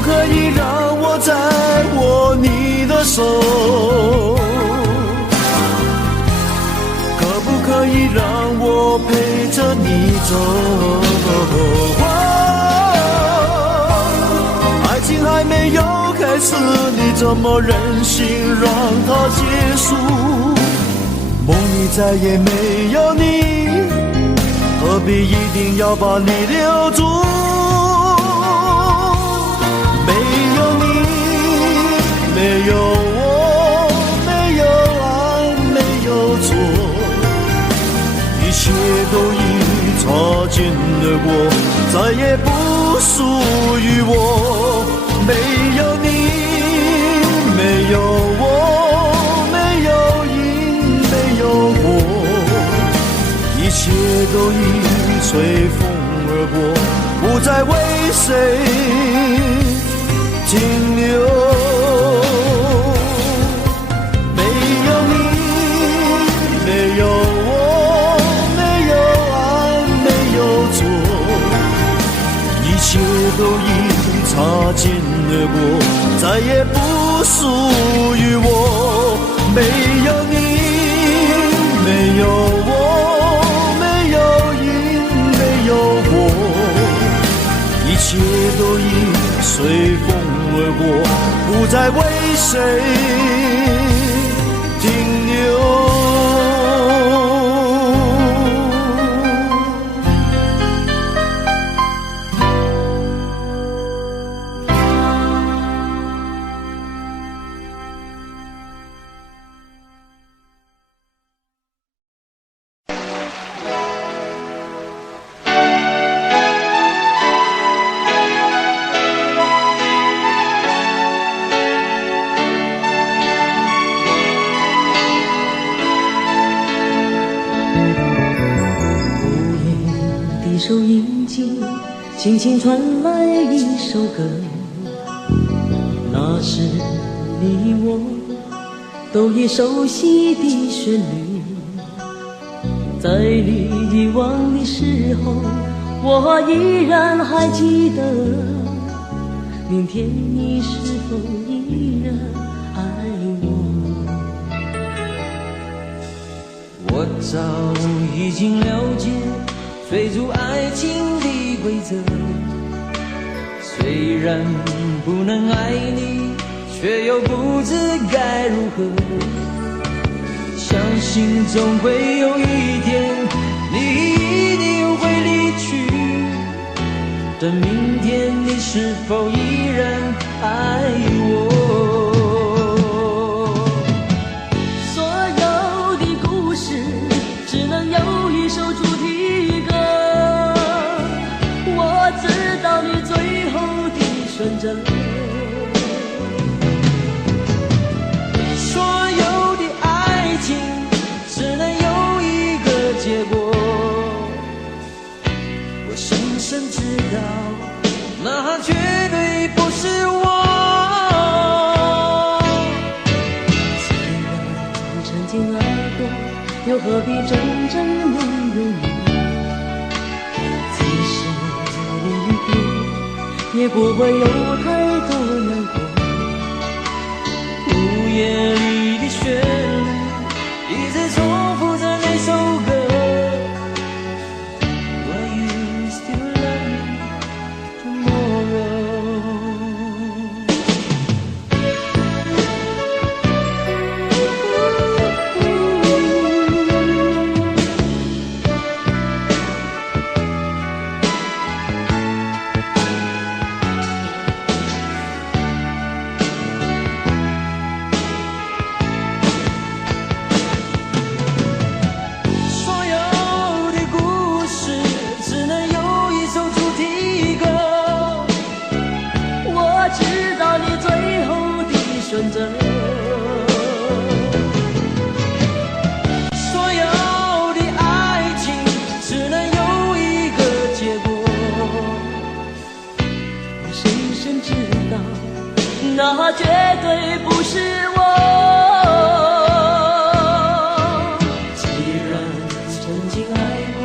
可以让我再握你的手，可不可以让我陪着你走？爱情还没有开始，你怎么忍心让它结束？梦里再也没有你，何必一定要把你留住？没有我，没有爱，没有错，一切都已擦肩而过，再也不属于我。没有你，没有我，没有因，没有果，一切都已随风而过，不再为谁停留。一切都已擦肩而过，再也不属于我。没有你，没有我，没有因，没有果，一切都已随风而过，不再为谁停留。收音机轻轻传来一首歌，那是你我都已熟悉的旋律。在你遗忘的时候，我依然还记得，明天你是否依然爱我？我早已经了解追逐爱情的规则，虽然不能爱你，却又不知该如何。相信总会有一天，你一定会离去。等明天你是否依然爱我？所有的故事只能有一首主题歌，我知道你最后的选择。所有的爱情只能有一个结果，我深深知道，那绝对不是我。何必真正拥有你？即使离别，也不会有太多难过。午夜里的旋律一直重复着那首歌。Will you still love me tomorrow？ 选择所有的爱情只能有一个结果，谁先知道，那绝对不是我。既然曾经爱过，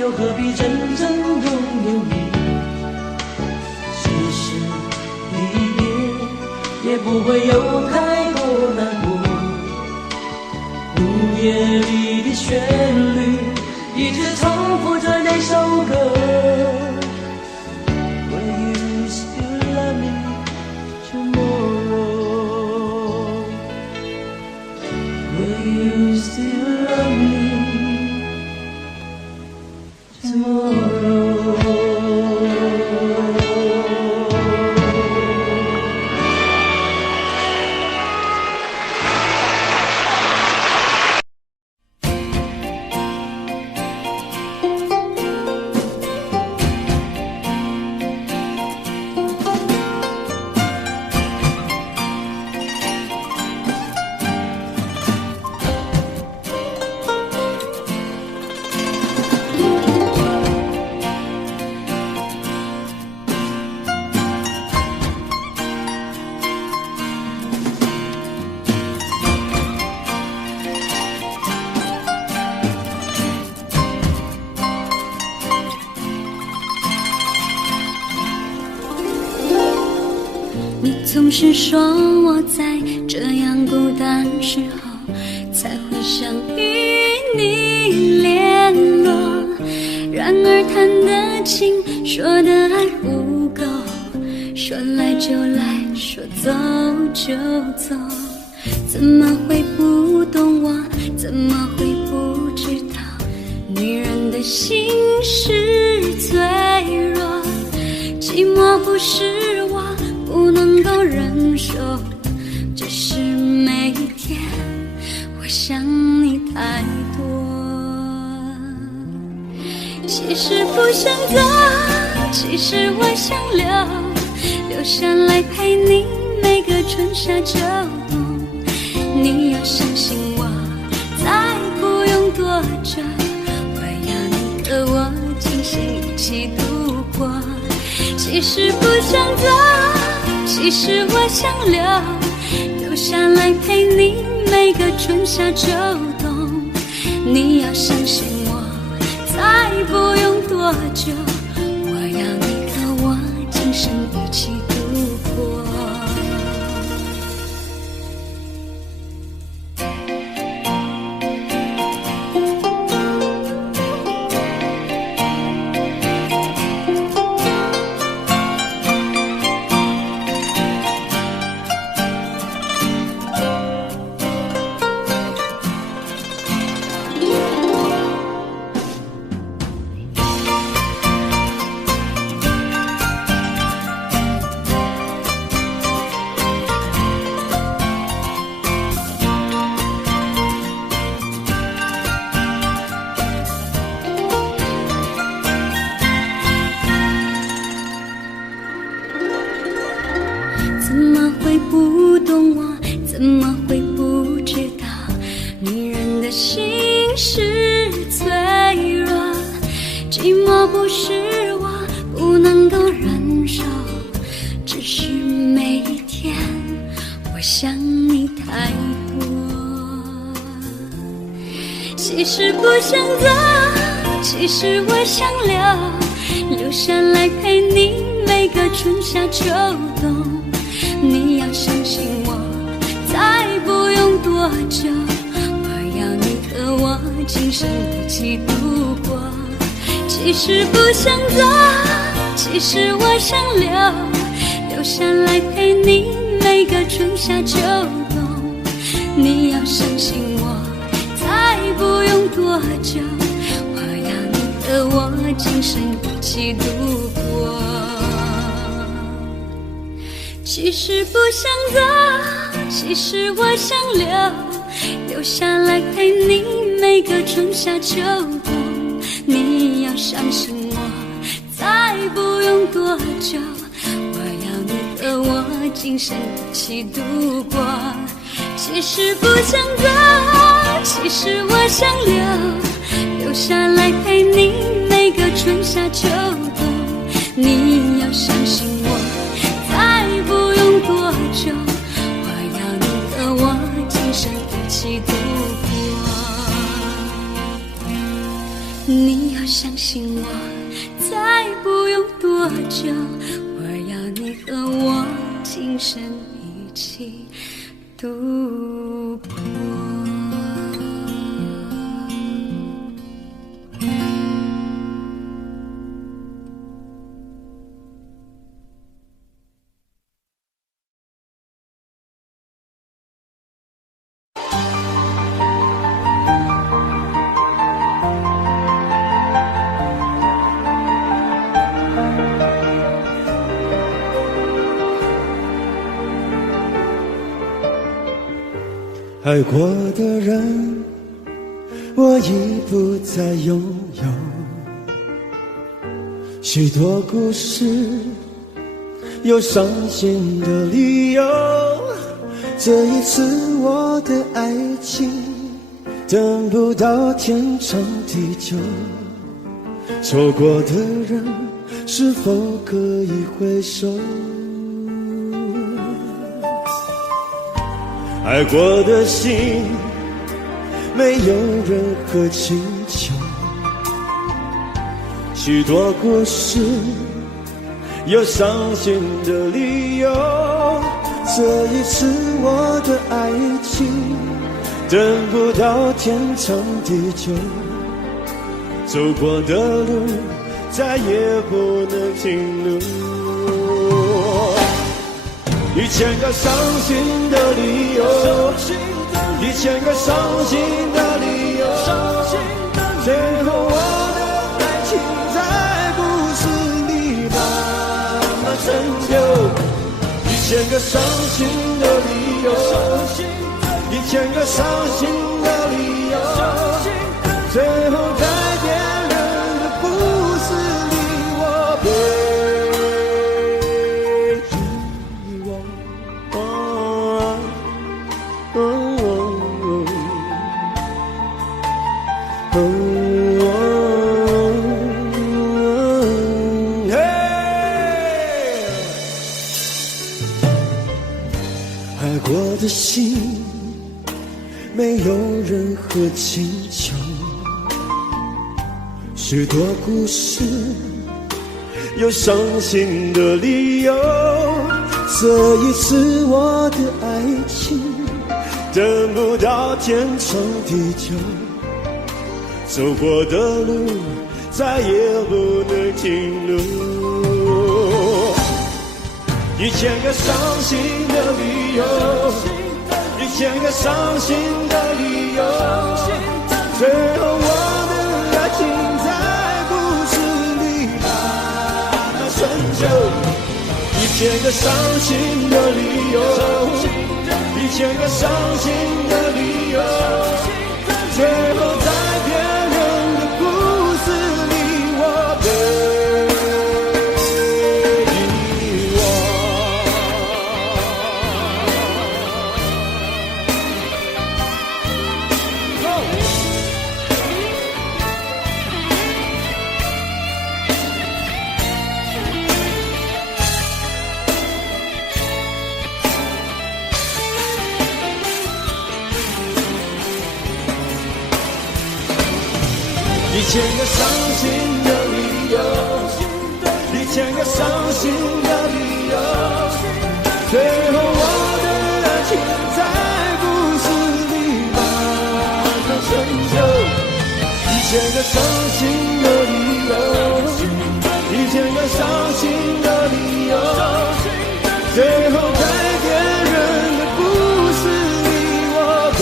又何必真正拥有你？即使离别，也不会有太多难过。午夜里的旋律一直重复着那首歌。Will you still love me tomorrow? Will you still love me tomorrow? 你总是说我在这样孤单时候才会想与你联络，然而谈的情说的爱不够，说来就来，说走就走，怎么会不懂我，怎么会不知道女人的心是脆弱，寂寞不是我不能够忍受，只是每一天我想你太多。其实不想走，其实我想留下来陪你每个春夏秋冬。你要相信我，再不用多久，我要你和我今生一起度过。其实不想走，其实我想留下来陪你每个春夏秋冬。你要相信我，再不用多久，我要你和我今生一起度过。怎么会不懂我，怎么会不知道女人的心是脆弱，寂寞不是我不能够忍受，只是每一天我想你太多。其实不想走，其实我想留下来陪你每个春夏秋冬。你要相信我，再不用多久，我要你和我今生一起度过。其实不想走，其实我想留下来陪你每个春夏秋冬。你要相信我，再不用多久，我要你和我今生一起度过。其实不想走，其实我想留下来陪你每个春夏秋冬。你要相信我，再不用多久，我要你和我今生一起度过。其实不想走，其实我想留下来陪你每个春夏秋冬。你要相信我，再不用多久，我要你和我今生一起度过。你要相信我，再不用多久，我要你和我今生一起度过。爱过的人，我已不再拥有。许多故事，有伤心的理由。这一次我的爱情，等不到天长地久。错过的人，是否可以回首？爱过的心，没有任何请求。许多故事，有伤心的理由。这一次我的爱情，等不到天长地久。走过的路，再也不能停留。1000个伤心的理由，1000个伤心的理由，最后我的爱情才不是你慢慢成就。1000个伤心的理由，1000个伤心的理由，最后改变人的不是你我被爱过的心，没有任何请求。许多故事，有伤心的理由。这一次我的爱情，等不到天长地久。走过的路，再也不能停留。1000个伤心的理由，1000个伤心的理由，最后我的爱情才不是你慢慢成就。1000个伤心的理由，1000个伤心的理由，最后改变人的不是你我的。千个伤心的理由，1000个伤心的理由，最后我的爱情在故事里把它成就。1000个伤心的理由，1000个伤心的理由，最后在别人的故事里我被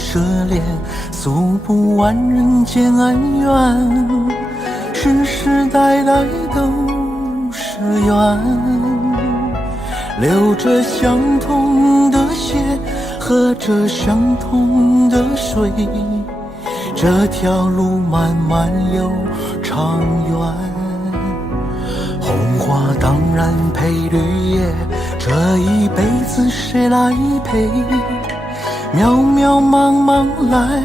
涉猎，诉不完人间恩怨，世世代代都是缘。流着相同的血，喝着相同的水，这条路漫漫又长远。红花当然配绿叶，这一辈子谁来陪？渺渺茫茫来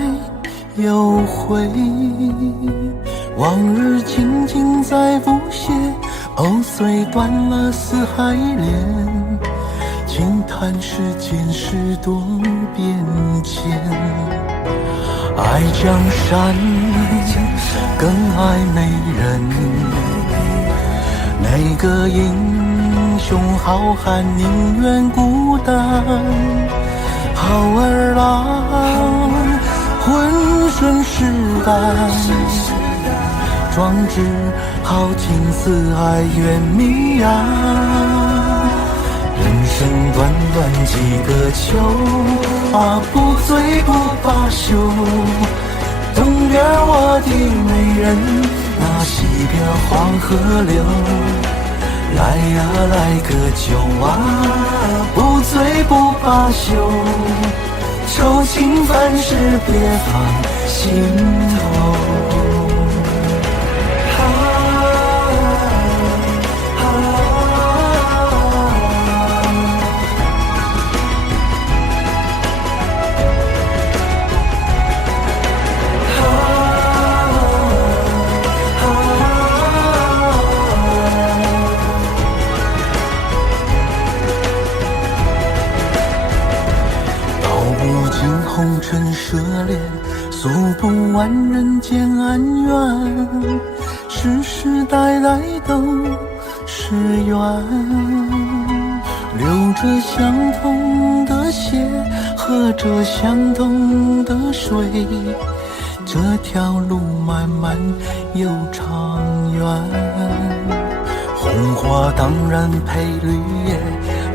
又回，往日情景在浮现，碎断了四海连，轻叹世间事多变迁。爱江山更爱美人，哪个英雄好汉宁愿孤单？好儿郎浑身是胆，壮志豪情四海远名扬。人生短短几个秋，不醉不罢休。东边我的美人，那西边黄河流。来呀来个酒不醉不罢休，愁情烦事别放心头。红尘涉猎，诉不完人间恩怨，世世代代都是缘。流着相同的血，喝着相同的水，这条路漫漫又长远。红花当然配绿叶，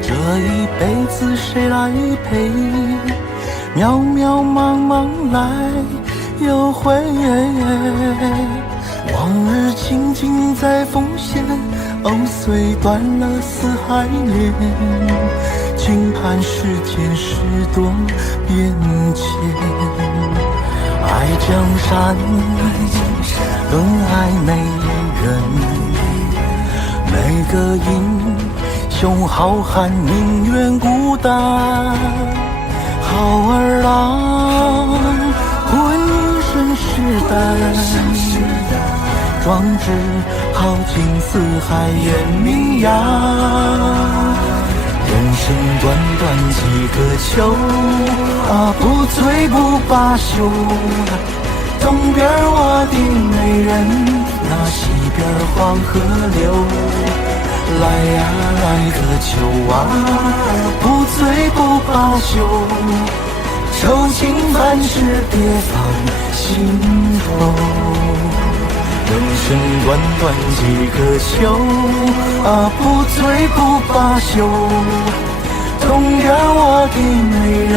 这一辈子谁来陪？渺渺茫茫来又回，往日情景在浮现，碎断了四海连，轻叹世间事多变迁。爱江山更爱美人，哪个英雄好汉宁愿孤单？好儿郎浑身是胆，壮志豪情四海远名扬。人生短短几个秋，不醉不罢休。东边我的美人，那西边黄河流。来呀来个酒不醉不罢休，愁情烦事别放心头。人生短短几个秋啊，不醉不罢休。同样我的美人，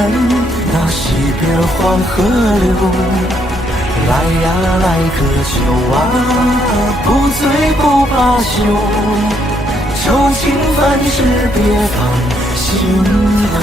那西边黄河流。来呀来个秋啊，不醉不罢休。愁情烦事别放心头。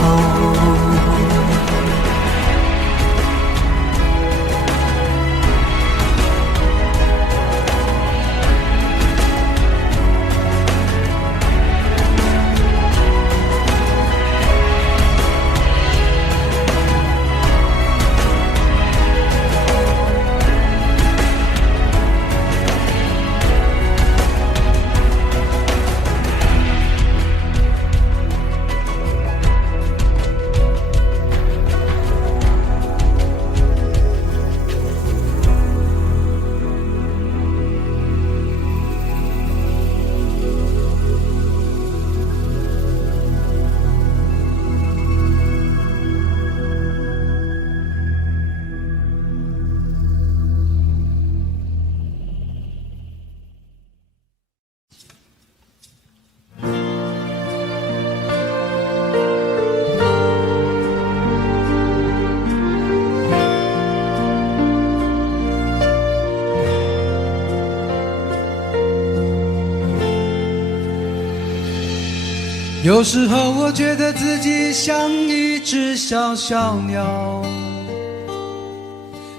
有时候我觉得自己像一只小小鸟，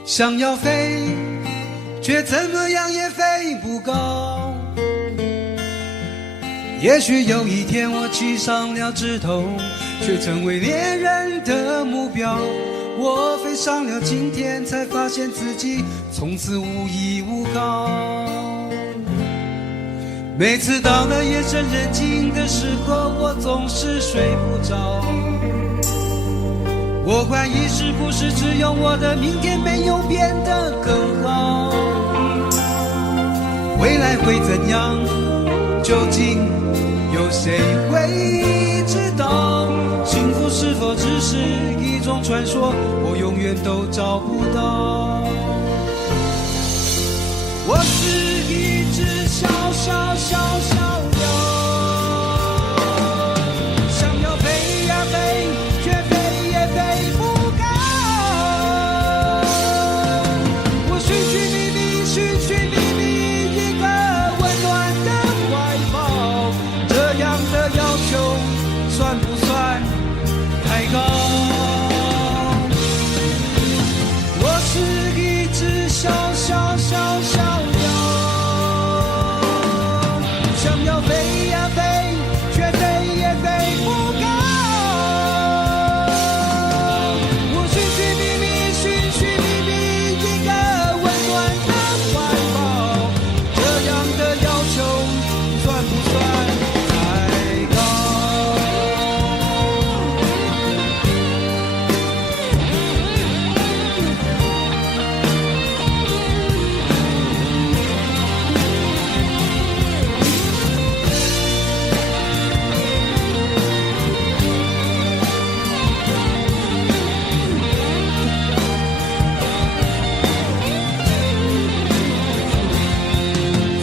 想要飞，却怎么样也飞不高。也许有一天我栖上了枝头，却成为猎人的目标。我飞上了青天，才发现自己从此无依无靠。每次到了夜深人静的时候，我总是睡不着。我怀疑是不是只有我的明天没有变得更好？未来会怎样？究竟有谁会知道？幸福是否只是一种传说？我永远都找不到。我是一只小小小小鸟，想要飞呀飞，却飞也飞不高。我寻寻觅觅，寻寻觅觅一个温暖的怀抱，这样的要求算不算太高？我是一只小小小小想要飞呀飞，却飞也飞不高。我寻寻觅觅，寻寻觅觅一个温暖的怀抱，这样的要求算不算太高？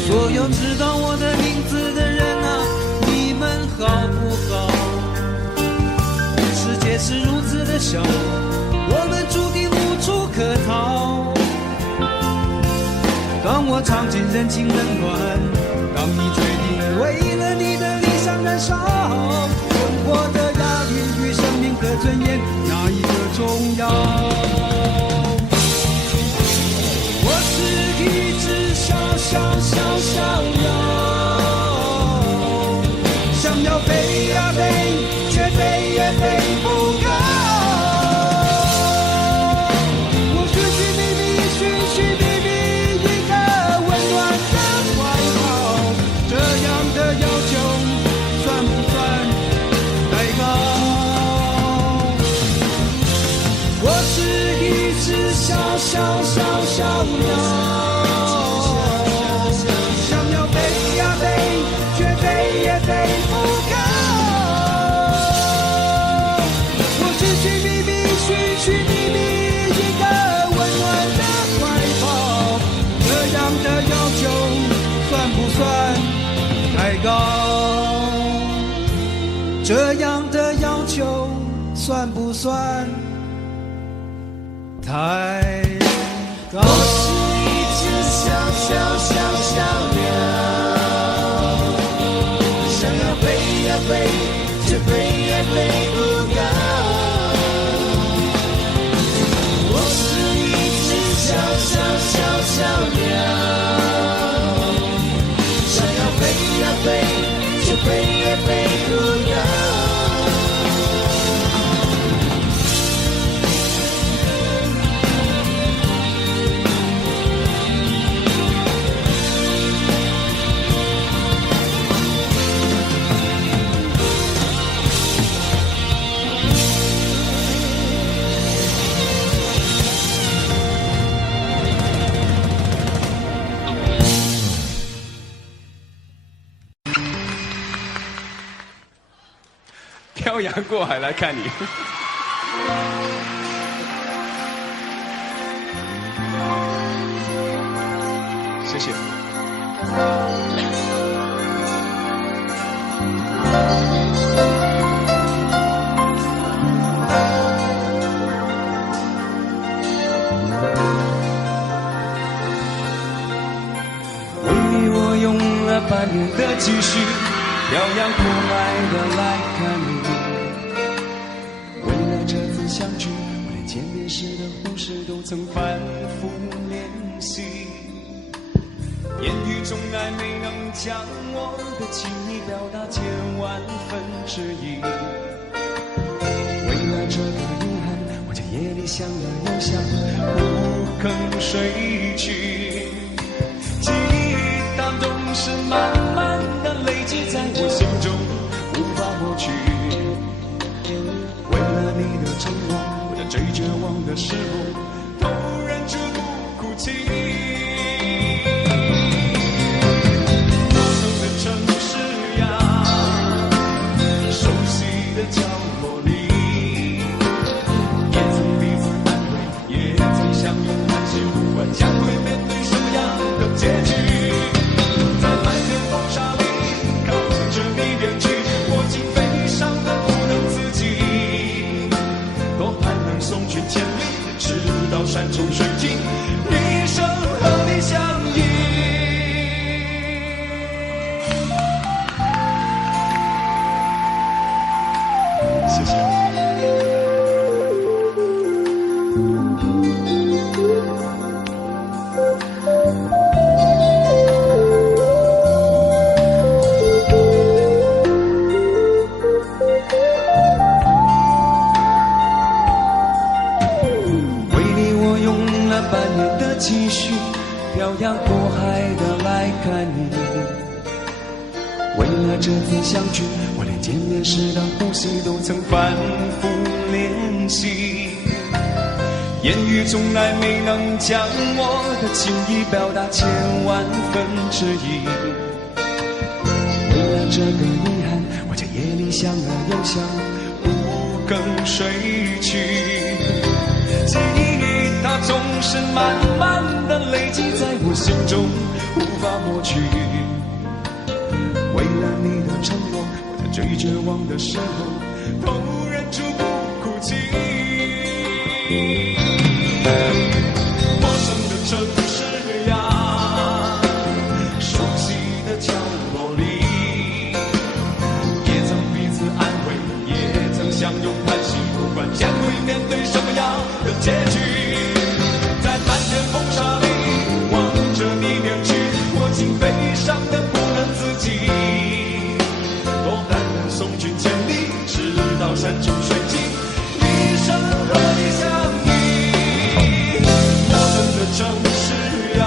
所有知道我的名字的人啊，你们好不好？世界是如此的小，我们注定无处可逃。当我尝尽人情冷暖，当你决定为了你的理想燃烧，生活的压力与生命的尊严，哪一个重要？我是一只小小小小鸟，想要飞呀飞，却飞也飞不高。我寻寻觅觅，寻寻觅觅一个温暖的怀抱，这样的要求算不算太高？我是高，这样的要求算不算太高？我是一只小小小小鸟，想要飞呀飞，却飞也飞不高。我是一只小小小小鸟，想要飞呀飞，却飞也飞不高。漂洋过海来看你。谢谢。为你我用了半年的积蓄，漂洋过海的来看你。为了这次相聚，我连见面时的呼视都曾反复练习，言语中还没能将我的情意表达千万分之一。为了这个遗憾，我在夜里想了又想，不肯睡去。记忆当中是慢慢的累积在我心中，无法抹去。为了你的承诺，我在最绝望的时候，都忍住不哭泣。陌生的城市呀，熟悉的角落里，也曾彼此安慰，也曾相拥叹息，不管将会面对什么样的结局。在漫天风沙里靠着你远去，我竟悲伤得不能自己。多盼能送君千里，直到山穷水尽，一生和你相依。谢谢。为你我用了半年的积蓄，漂洋过海的来看你。为了这次相聚，我连见面时的呼吸都曾反复练习，言语从来没能将我的情意表达千万分之一。为了这个遗憾，我在夜里想了又想，不肯睡去。记忆它总是慢慢的累积在我心中，无法抹去。为了你的承诺，我在最绝望的时候，都忍住不哭泣。陌生的城市呀，熟悉的角落里，也曾彼此安慰，也曾相拥叹息，不管将会面对什么样的结局。在漫天风沙里望着你远去，我竟悲伤得不能自己。多盼能送君千里，直到山穷水尽，一生和你相依。陌生的城市呀，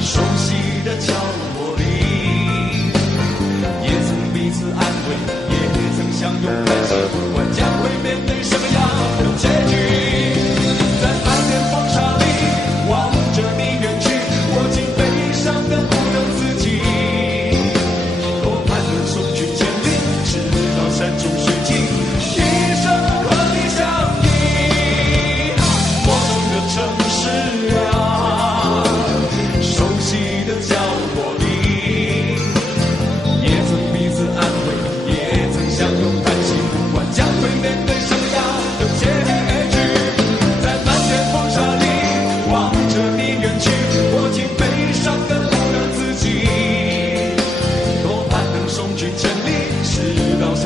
熟悉的角落里，也曾彼此安慰，也曾相拥叹息，不管将会面对什么样的结局。在漫天风沙里望着你远去，我竟悲伤得不能自己。多盼能送君千里，直到山穷水尽，一生和你相依。陌生的城市呀，熟悉的角落里，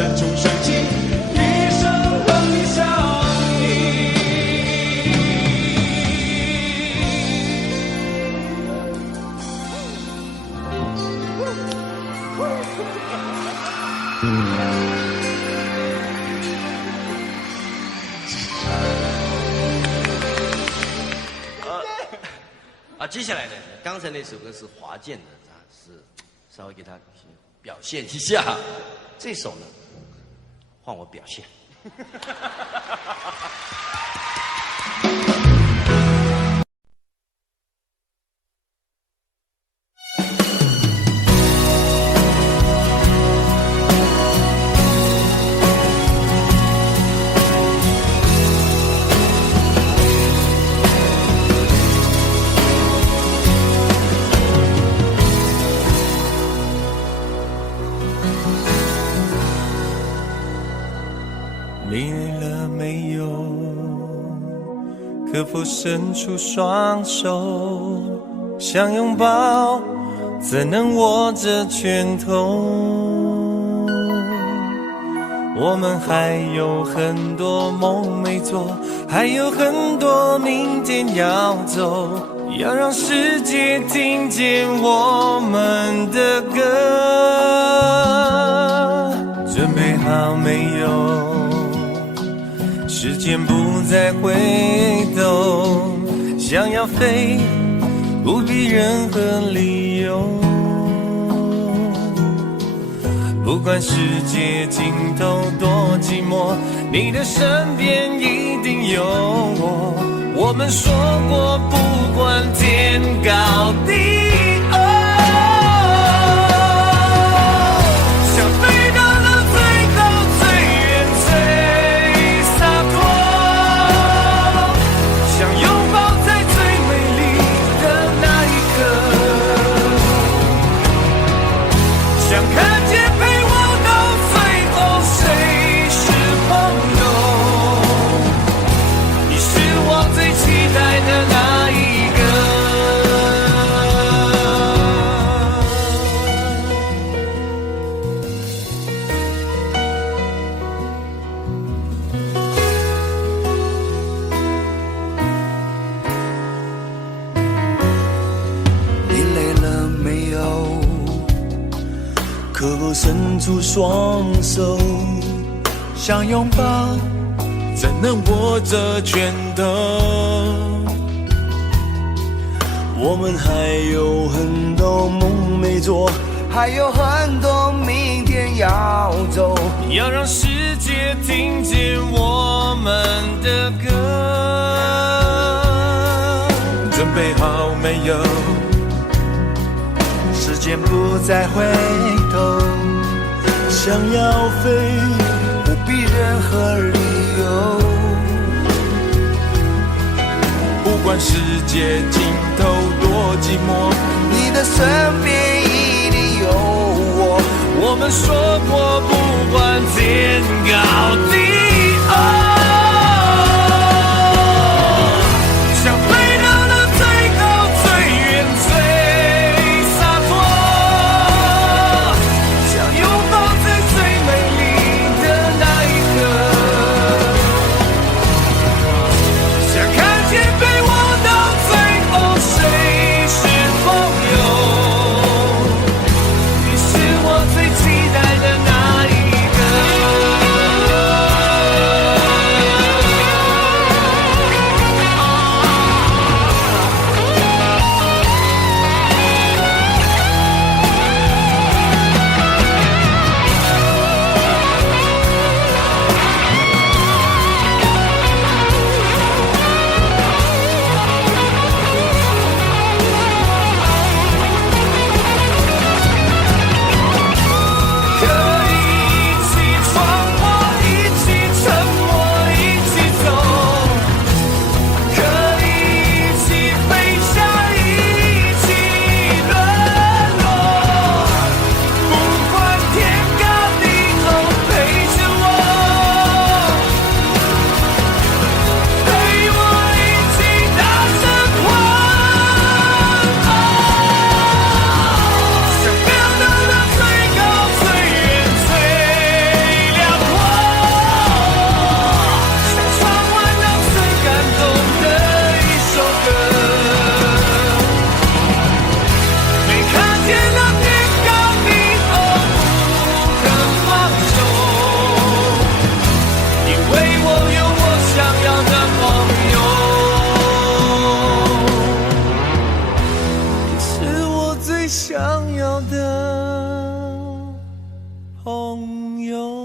山穷水尽，一生和你相依。接下来呢，刚才那首歌是华健的，是稍微给他表现一下。这首呢，换我表现。你累了没有？可否伸出双手，想拥抱，怎能握着拳头？我们还有很多梦没做，还有很多明天要走，要让世界听见我们的歌。准备好没有？时间不再回头，想要飞，不必任何理由。不管世界尽头多寂寞，你的身边一定有我。我们说过，不管天高地厚，想飞到了最高最远最洒脱，想拥抱在最美丽的那一刻，想看见陪我到最后谁是朋友。你是我最期待的那一个。你累了没有？可否伸出双手，想拥抱，怎能握着拳头？我们还有很多梦没做，还有很多明天要走，要让世界听见我们的歌。准备好没有？时间不再回头，想要飞，不必任何理由。不管世界尽头多寂寞，你的身边一定有我。我们说过，不管天高地厚，想飞到了最高最远最洒脱，想拥抱在最美丽的那一刻，想看见陪我到最后谁是朋友。你是我最期待的那一个。朋友。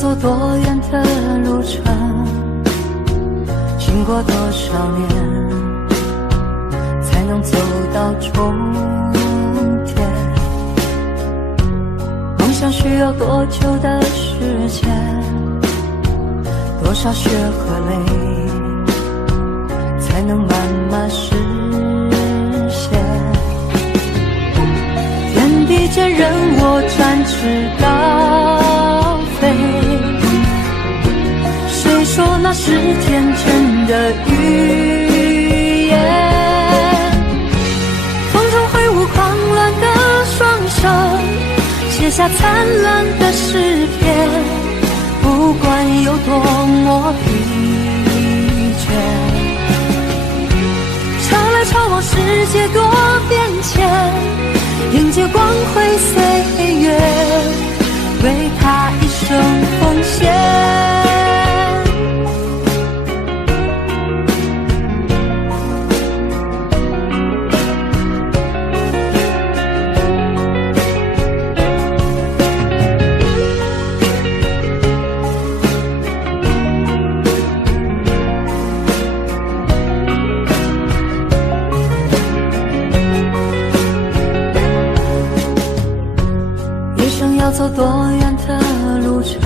走多远的路程，经过多少年，才能走到终点？梦想需要多久的时间？多少血和泪，才能慢慢实现？天地间任我展翅高飞，谁说那是天真的语言？风中挥舞狂乱的双手，写下灿烂的诗篇。不管有多么疲倦，潮来潮往，世界多变迁，迎接光辉岁月，为他一生奉献。要走多远的路程，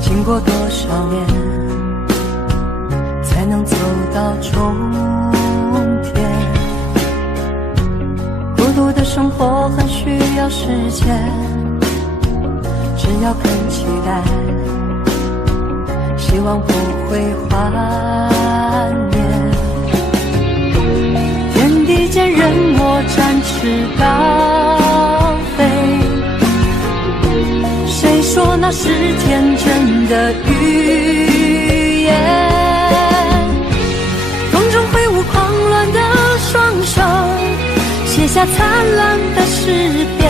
经过多少年，才能走到终点？孤独的生活很需要时间，只要肯期待，希望不会幻灭。天地间任我展翅高飞，谁说那是天真的语言？风中挥舞狂乱的双手，写下灿烂的诗篇。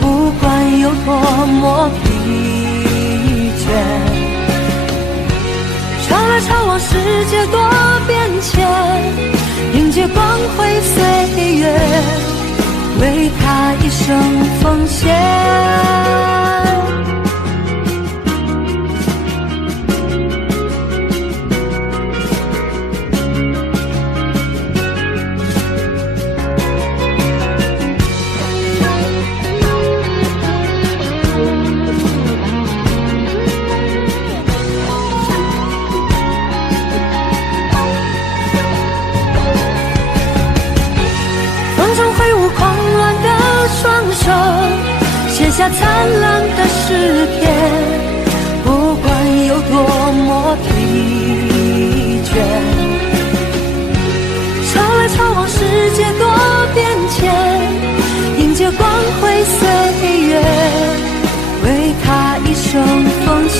不管有多么疲倦，潮来潮往，世界多变迁，迎接光辉岁月，为他一生奉献。写下灿烂的诗篇，不管有多么疲倦，潮来潮往，世界多变迁，迎接光辉岁月，为他一生奉献。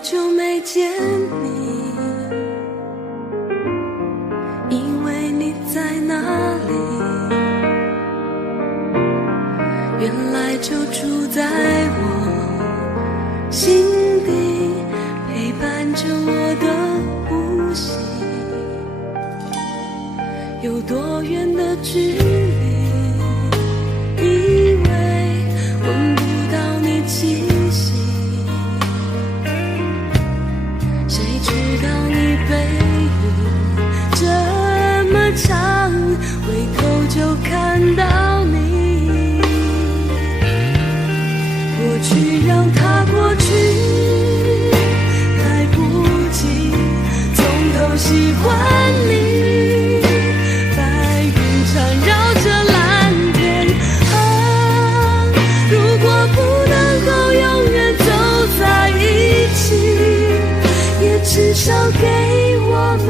久没见你，以为你在哪里，原来就住在我心底，陪伴着我的呼吸。有多远的距离，以为闻不到你气息，谁知道你背影这么长，回头就看到你。过去让它过去，来不及从头喜欢你。白云缠绕着蓝天啊，如果不能够永远走在一起，也至少给我们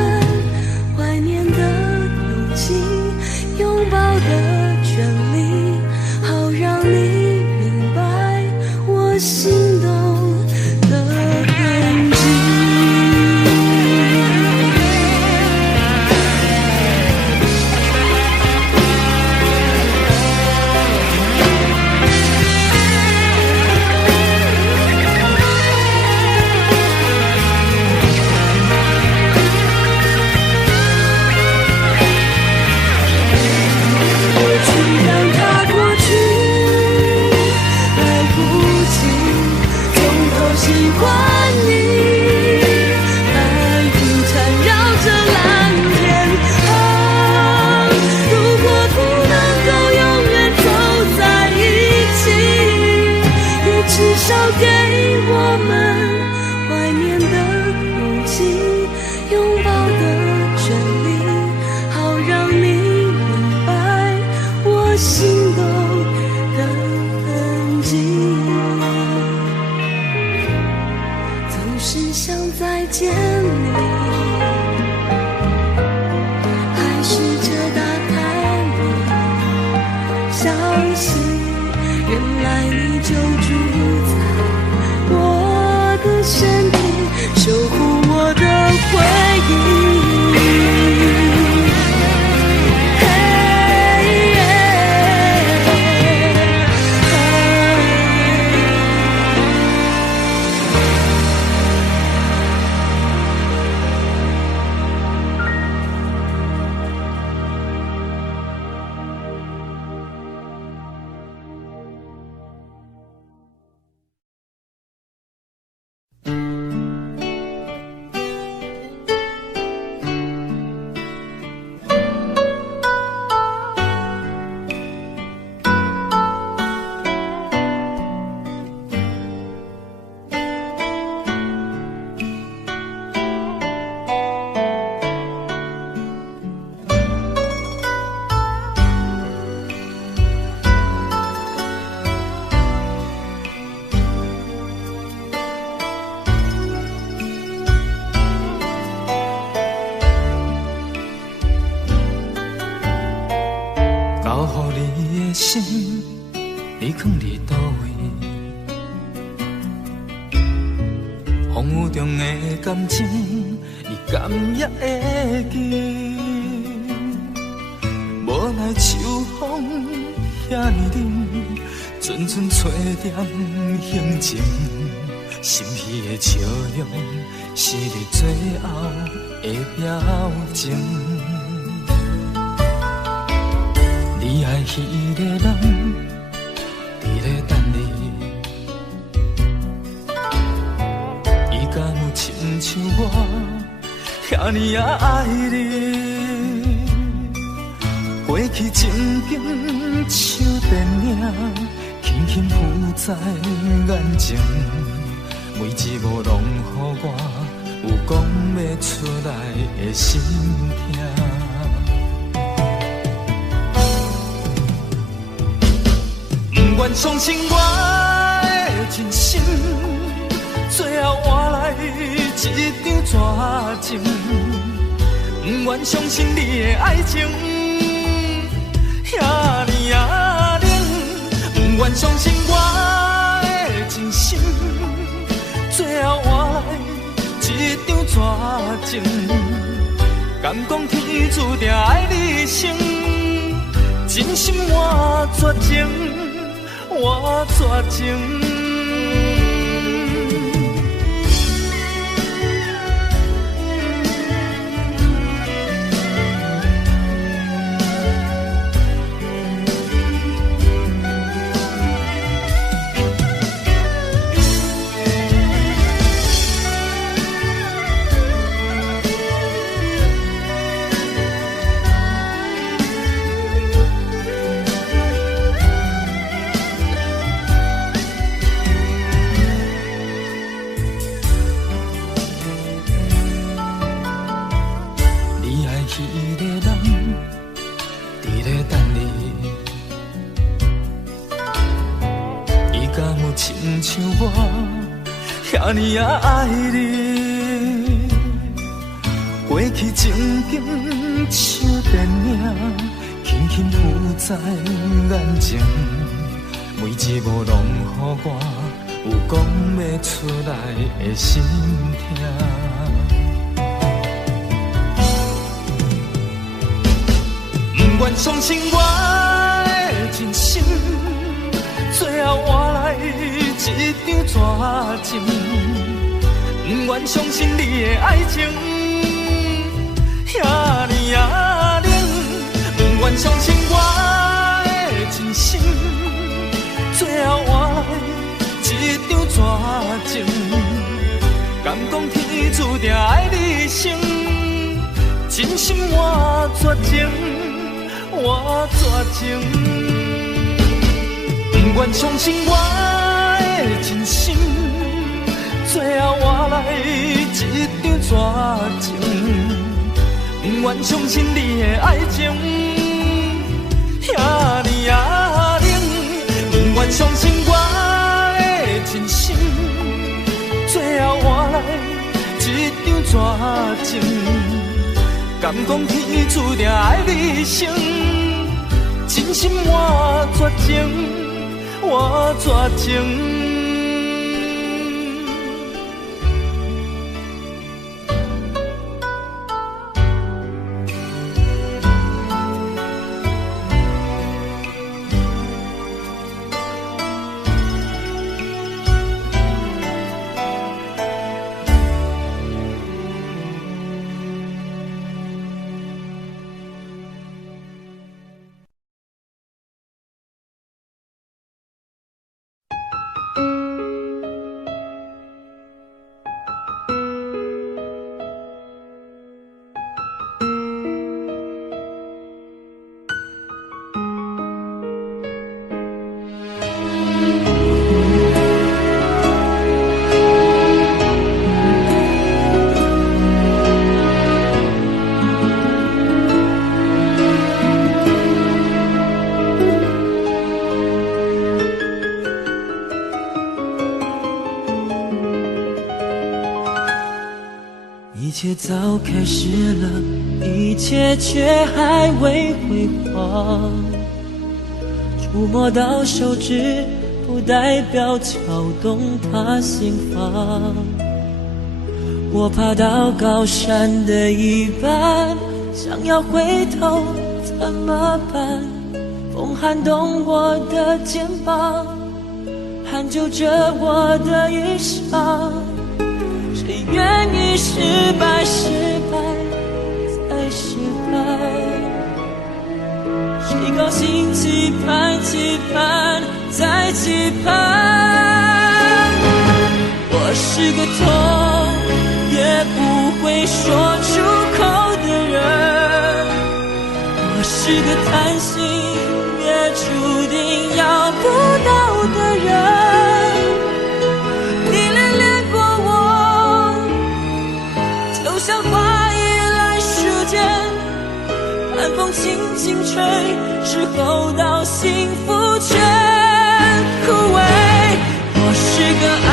怀念的勇气，拥抱的权利，好让你明白我心动的痕迹。喜欢你，白云缠绕着蓝天啊，如果不能够永远走在一起，也至少给我们怀念的勇气，拥抱的权利，好让你明白我心动的痕迹。是想再见你，还试着打开你，相信原来你就住在我的身体，守护我的回忆。交予你的心，你藏伫倒位？风雨中的感情，你敢也会记？无奈秋风遐尼冷，阵阵吹点行情，心稀的笑容，是你最后的表情。你爱迄个人，伫咧等你，伊敢有亲像我遐尼也爱你？过去情景像电影，轻轻浮在眼前，每一幕拢予我有讲不出来的心痛。不愿相信我的真心，最后换来一场绝情。不愿相信你的爱情遐尼啊冷，不愿相信我的真心，最后换来情？敢讲天注定爱你生？真心换绝情，换绝情。亲像我遐尼啊爱你，过去情景像电影，轻轻浮在眼前，每一幕拢予我有讲不出来的心痛。不愿相信我的真心，最后换来一场绝情，不愿相信你的爱情遐尼啊冷，不愿相信我的真心，最后换来一场绝情。敢讲天注定爱你生，真心换绝情，换绝情。不愿相信我的真心，最后换来一场绝情。不愿相信你的爱情遐尼啊冷，不愿相信我的真心，最后换来一场绝情。敢讲天注定爱你生，真心换绝情。我绝情。一切早开始了，一切却还未辉煌。触摸到手指，不代表敲动他心房。我爬到高山的一半，想要回头怎么办？风撼动我的肩膀，hand揪着我的衣裳。谁愿意失败，失败再失败？谁高兴期盼，期盼再期盼？我是个痛也不会说出口的人，我是个贪心也注定要不到的人。像花依赖时间，寒风轻轻吹，时候到幸福全枯萎。我是个爱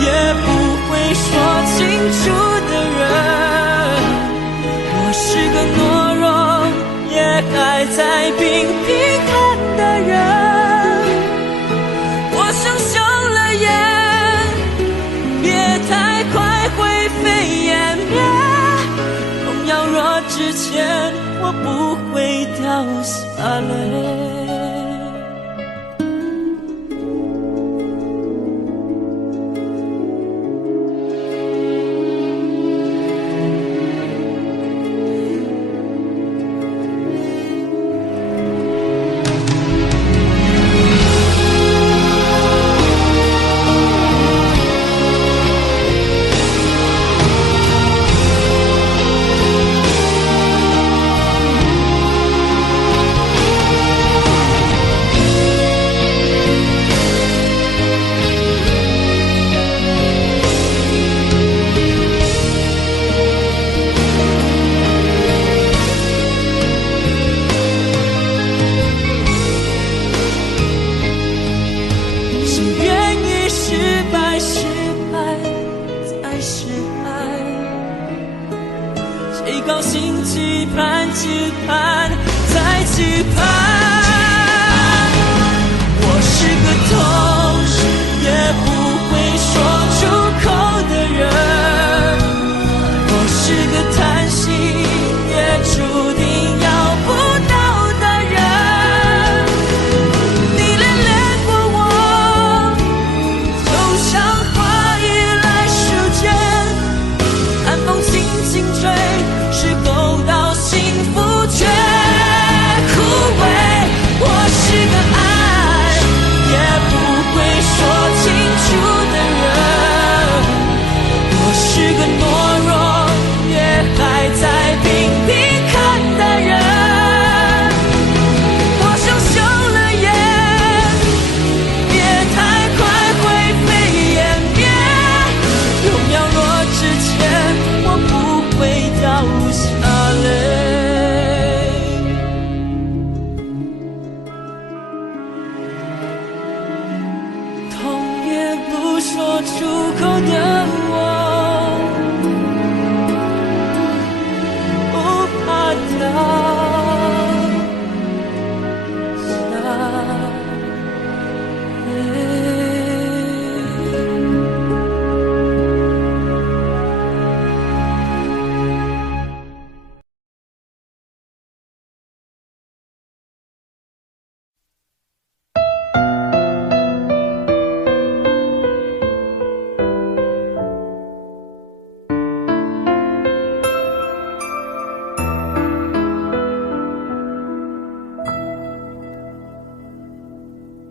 也不会说清楚的人，我是个懦弱也还在拼拼看的人。我想休了眼，别太快灰飞掉下泪。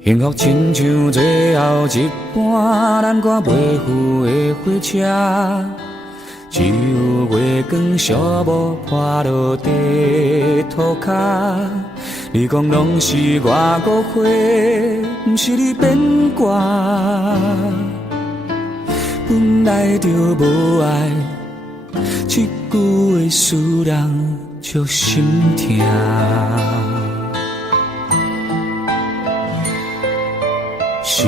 幸福亲像最后一班咱赶袂赴的火车，只有月光小雾破落地涂骹。你讲拢是我误会，不是你变卦。本来就无爱，这句话使人足心痛。是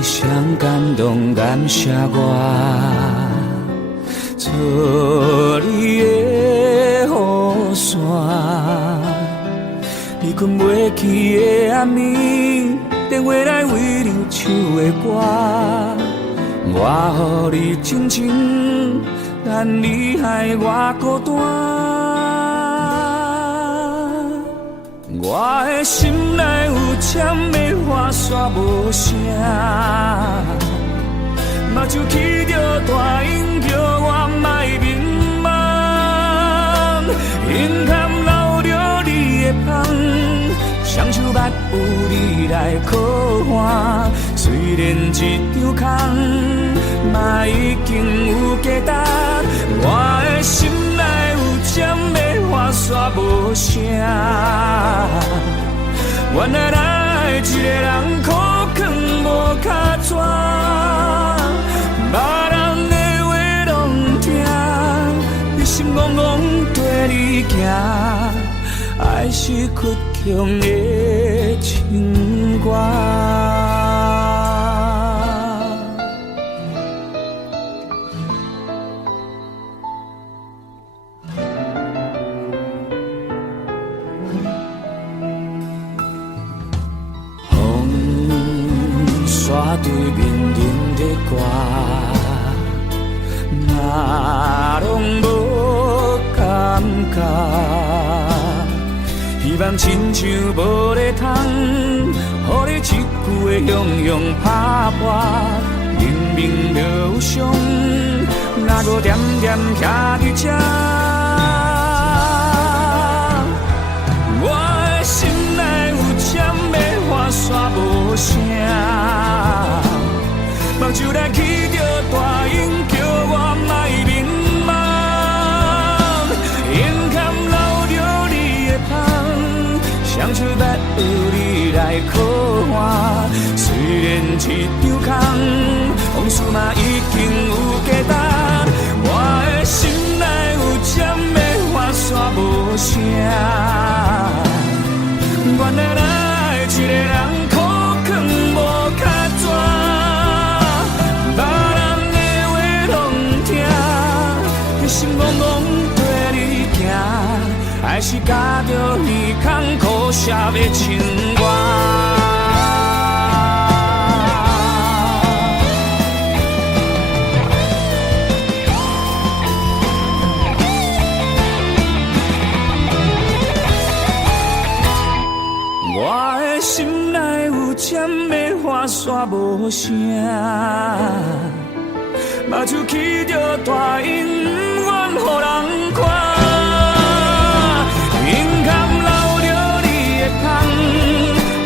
谁感动感谢我，做你的雨伞。你困袂去的暗暝，电话来为你唱的歌，我予你真情，但你害我孤单。我的心内有签的花煞无声，目睭起着大音叫我莫迷茫，因含留着你的香，双手捌有你来靠岸。虽然一张空，嘛已经有价值。我的心内有签的花煞无声，原来咱的一个人苦劝无脚纸，别人的话拢听，你心戆戆跟你行，爱是倔强的情歌。沙对面忍的歌，嘛拢无感觉。望亲像无咧通，予你一句话雄雄打破，明明就有伤，哪搁点点徛伫这？我的心内有针要划煞无声，目睭来起着大音，叫我莫迷茫，眼看流着你的香，想出要学你来靠岸。虽然一场空，往事嘛已经有价值。我的心内有针要划煞无声，原来咱一个人苦劝无脚纸，别人的话拢听，你心怣怣跟你行，还是加着耳孔苦涩的情歌。我的心内有针要划煞无声，目睭起着大音，不愿予人看。眼眶流着你的香，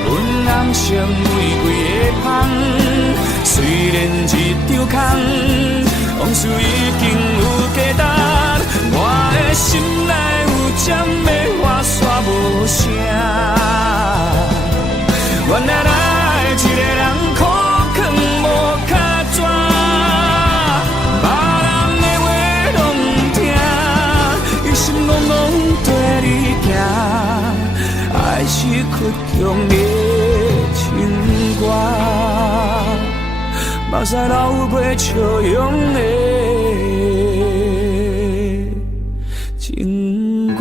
阮人生玫瑰的香。虽然一场空，往事已经有价值。我的心内有针要划煞无声。原来咱一个人苦劝无脚纸，别人的话拢听，伊心怣怣跟你行，爱是屈强的情歌，目屎流过笑容的情歌。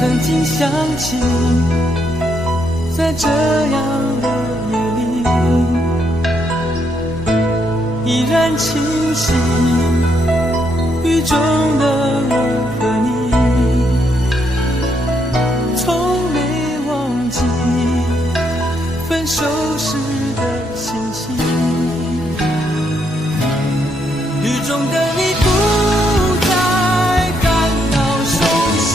曾经想起，在这样的夜里，依然清晰，雨中的我和你，从没忘记分手时的心情。雨中的你不再感到熟悉，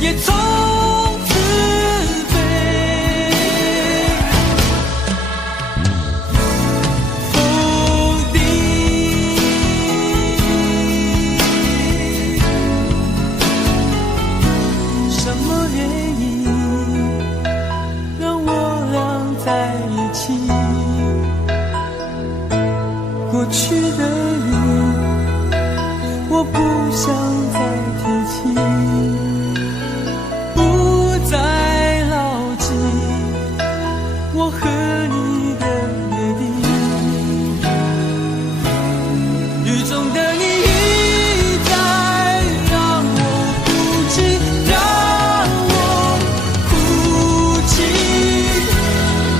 也从此飞。否定什么原因让我俩在一起？过去的人，我不想再提起。我和你的约定，雨中的你一再让我哭泣，让我哭泣。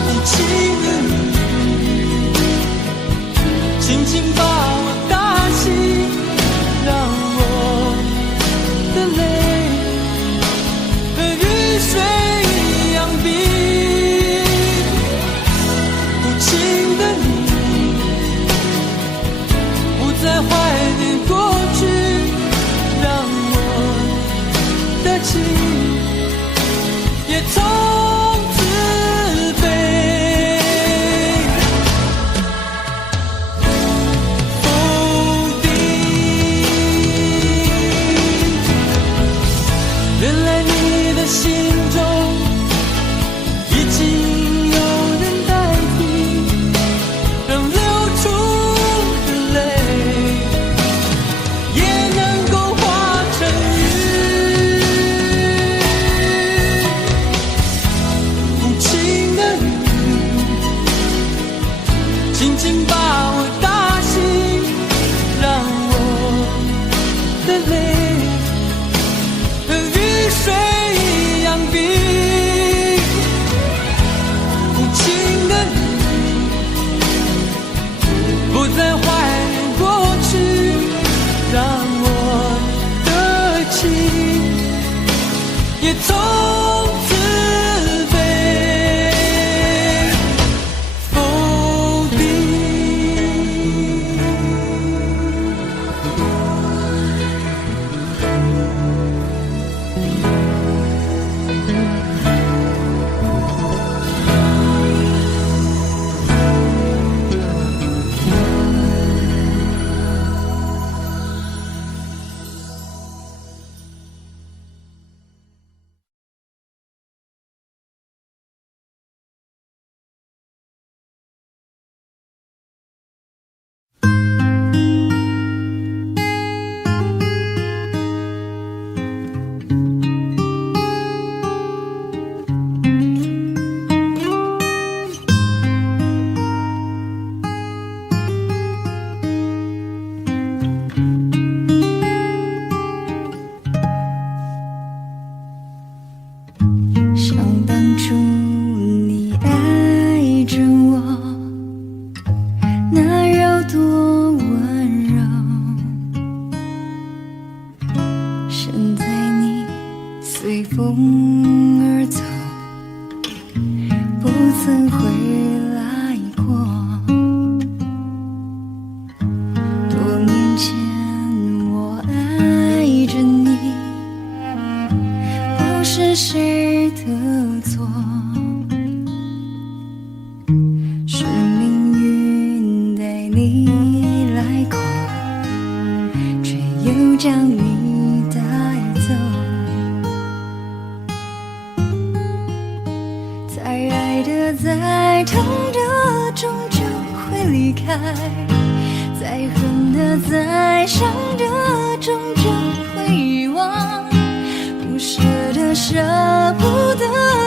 无情的你，轻轻把我打醒，让我的泪和雨水。不再怀念过去，让我的情也从此被否定。再恨的，再伤的，终究会遗忘。不舍的，舍不得。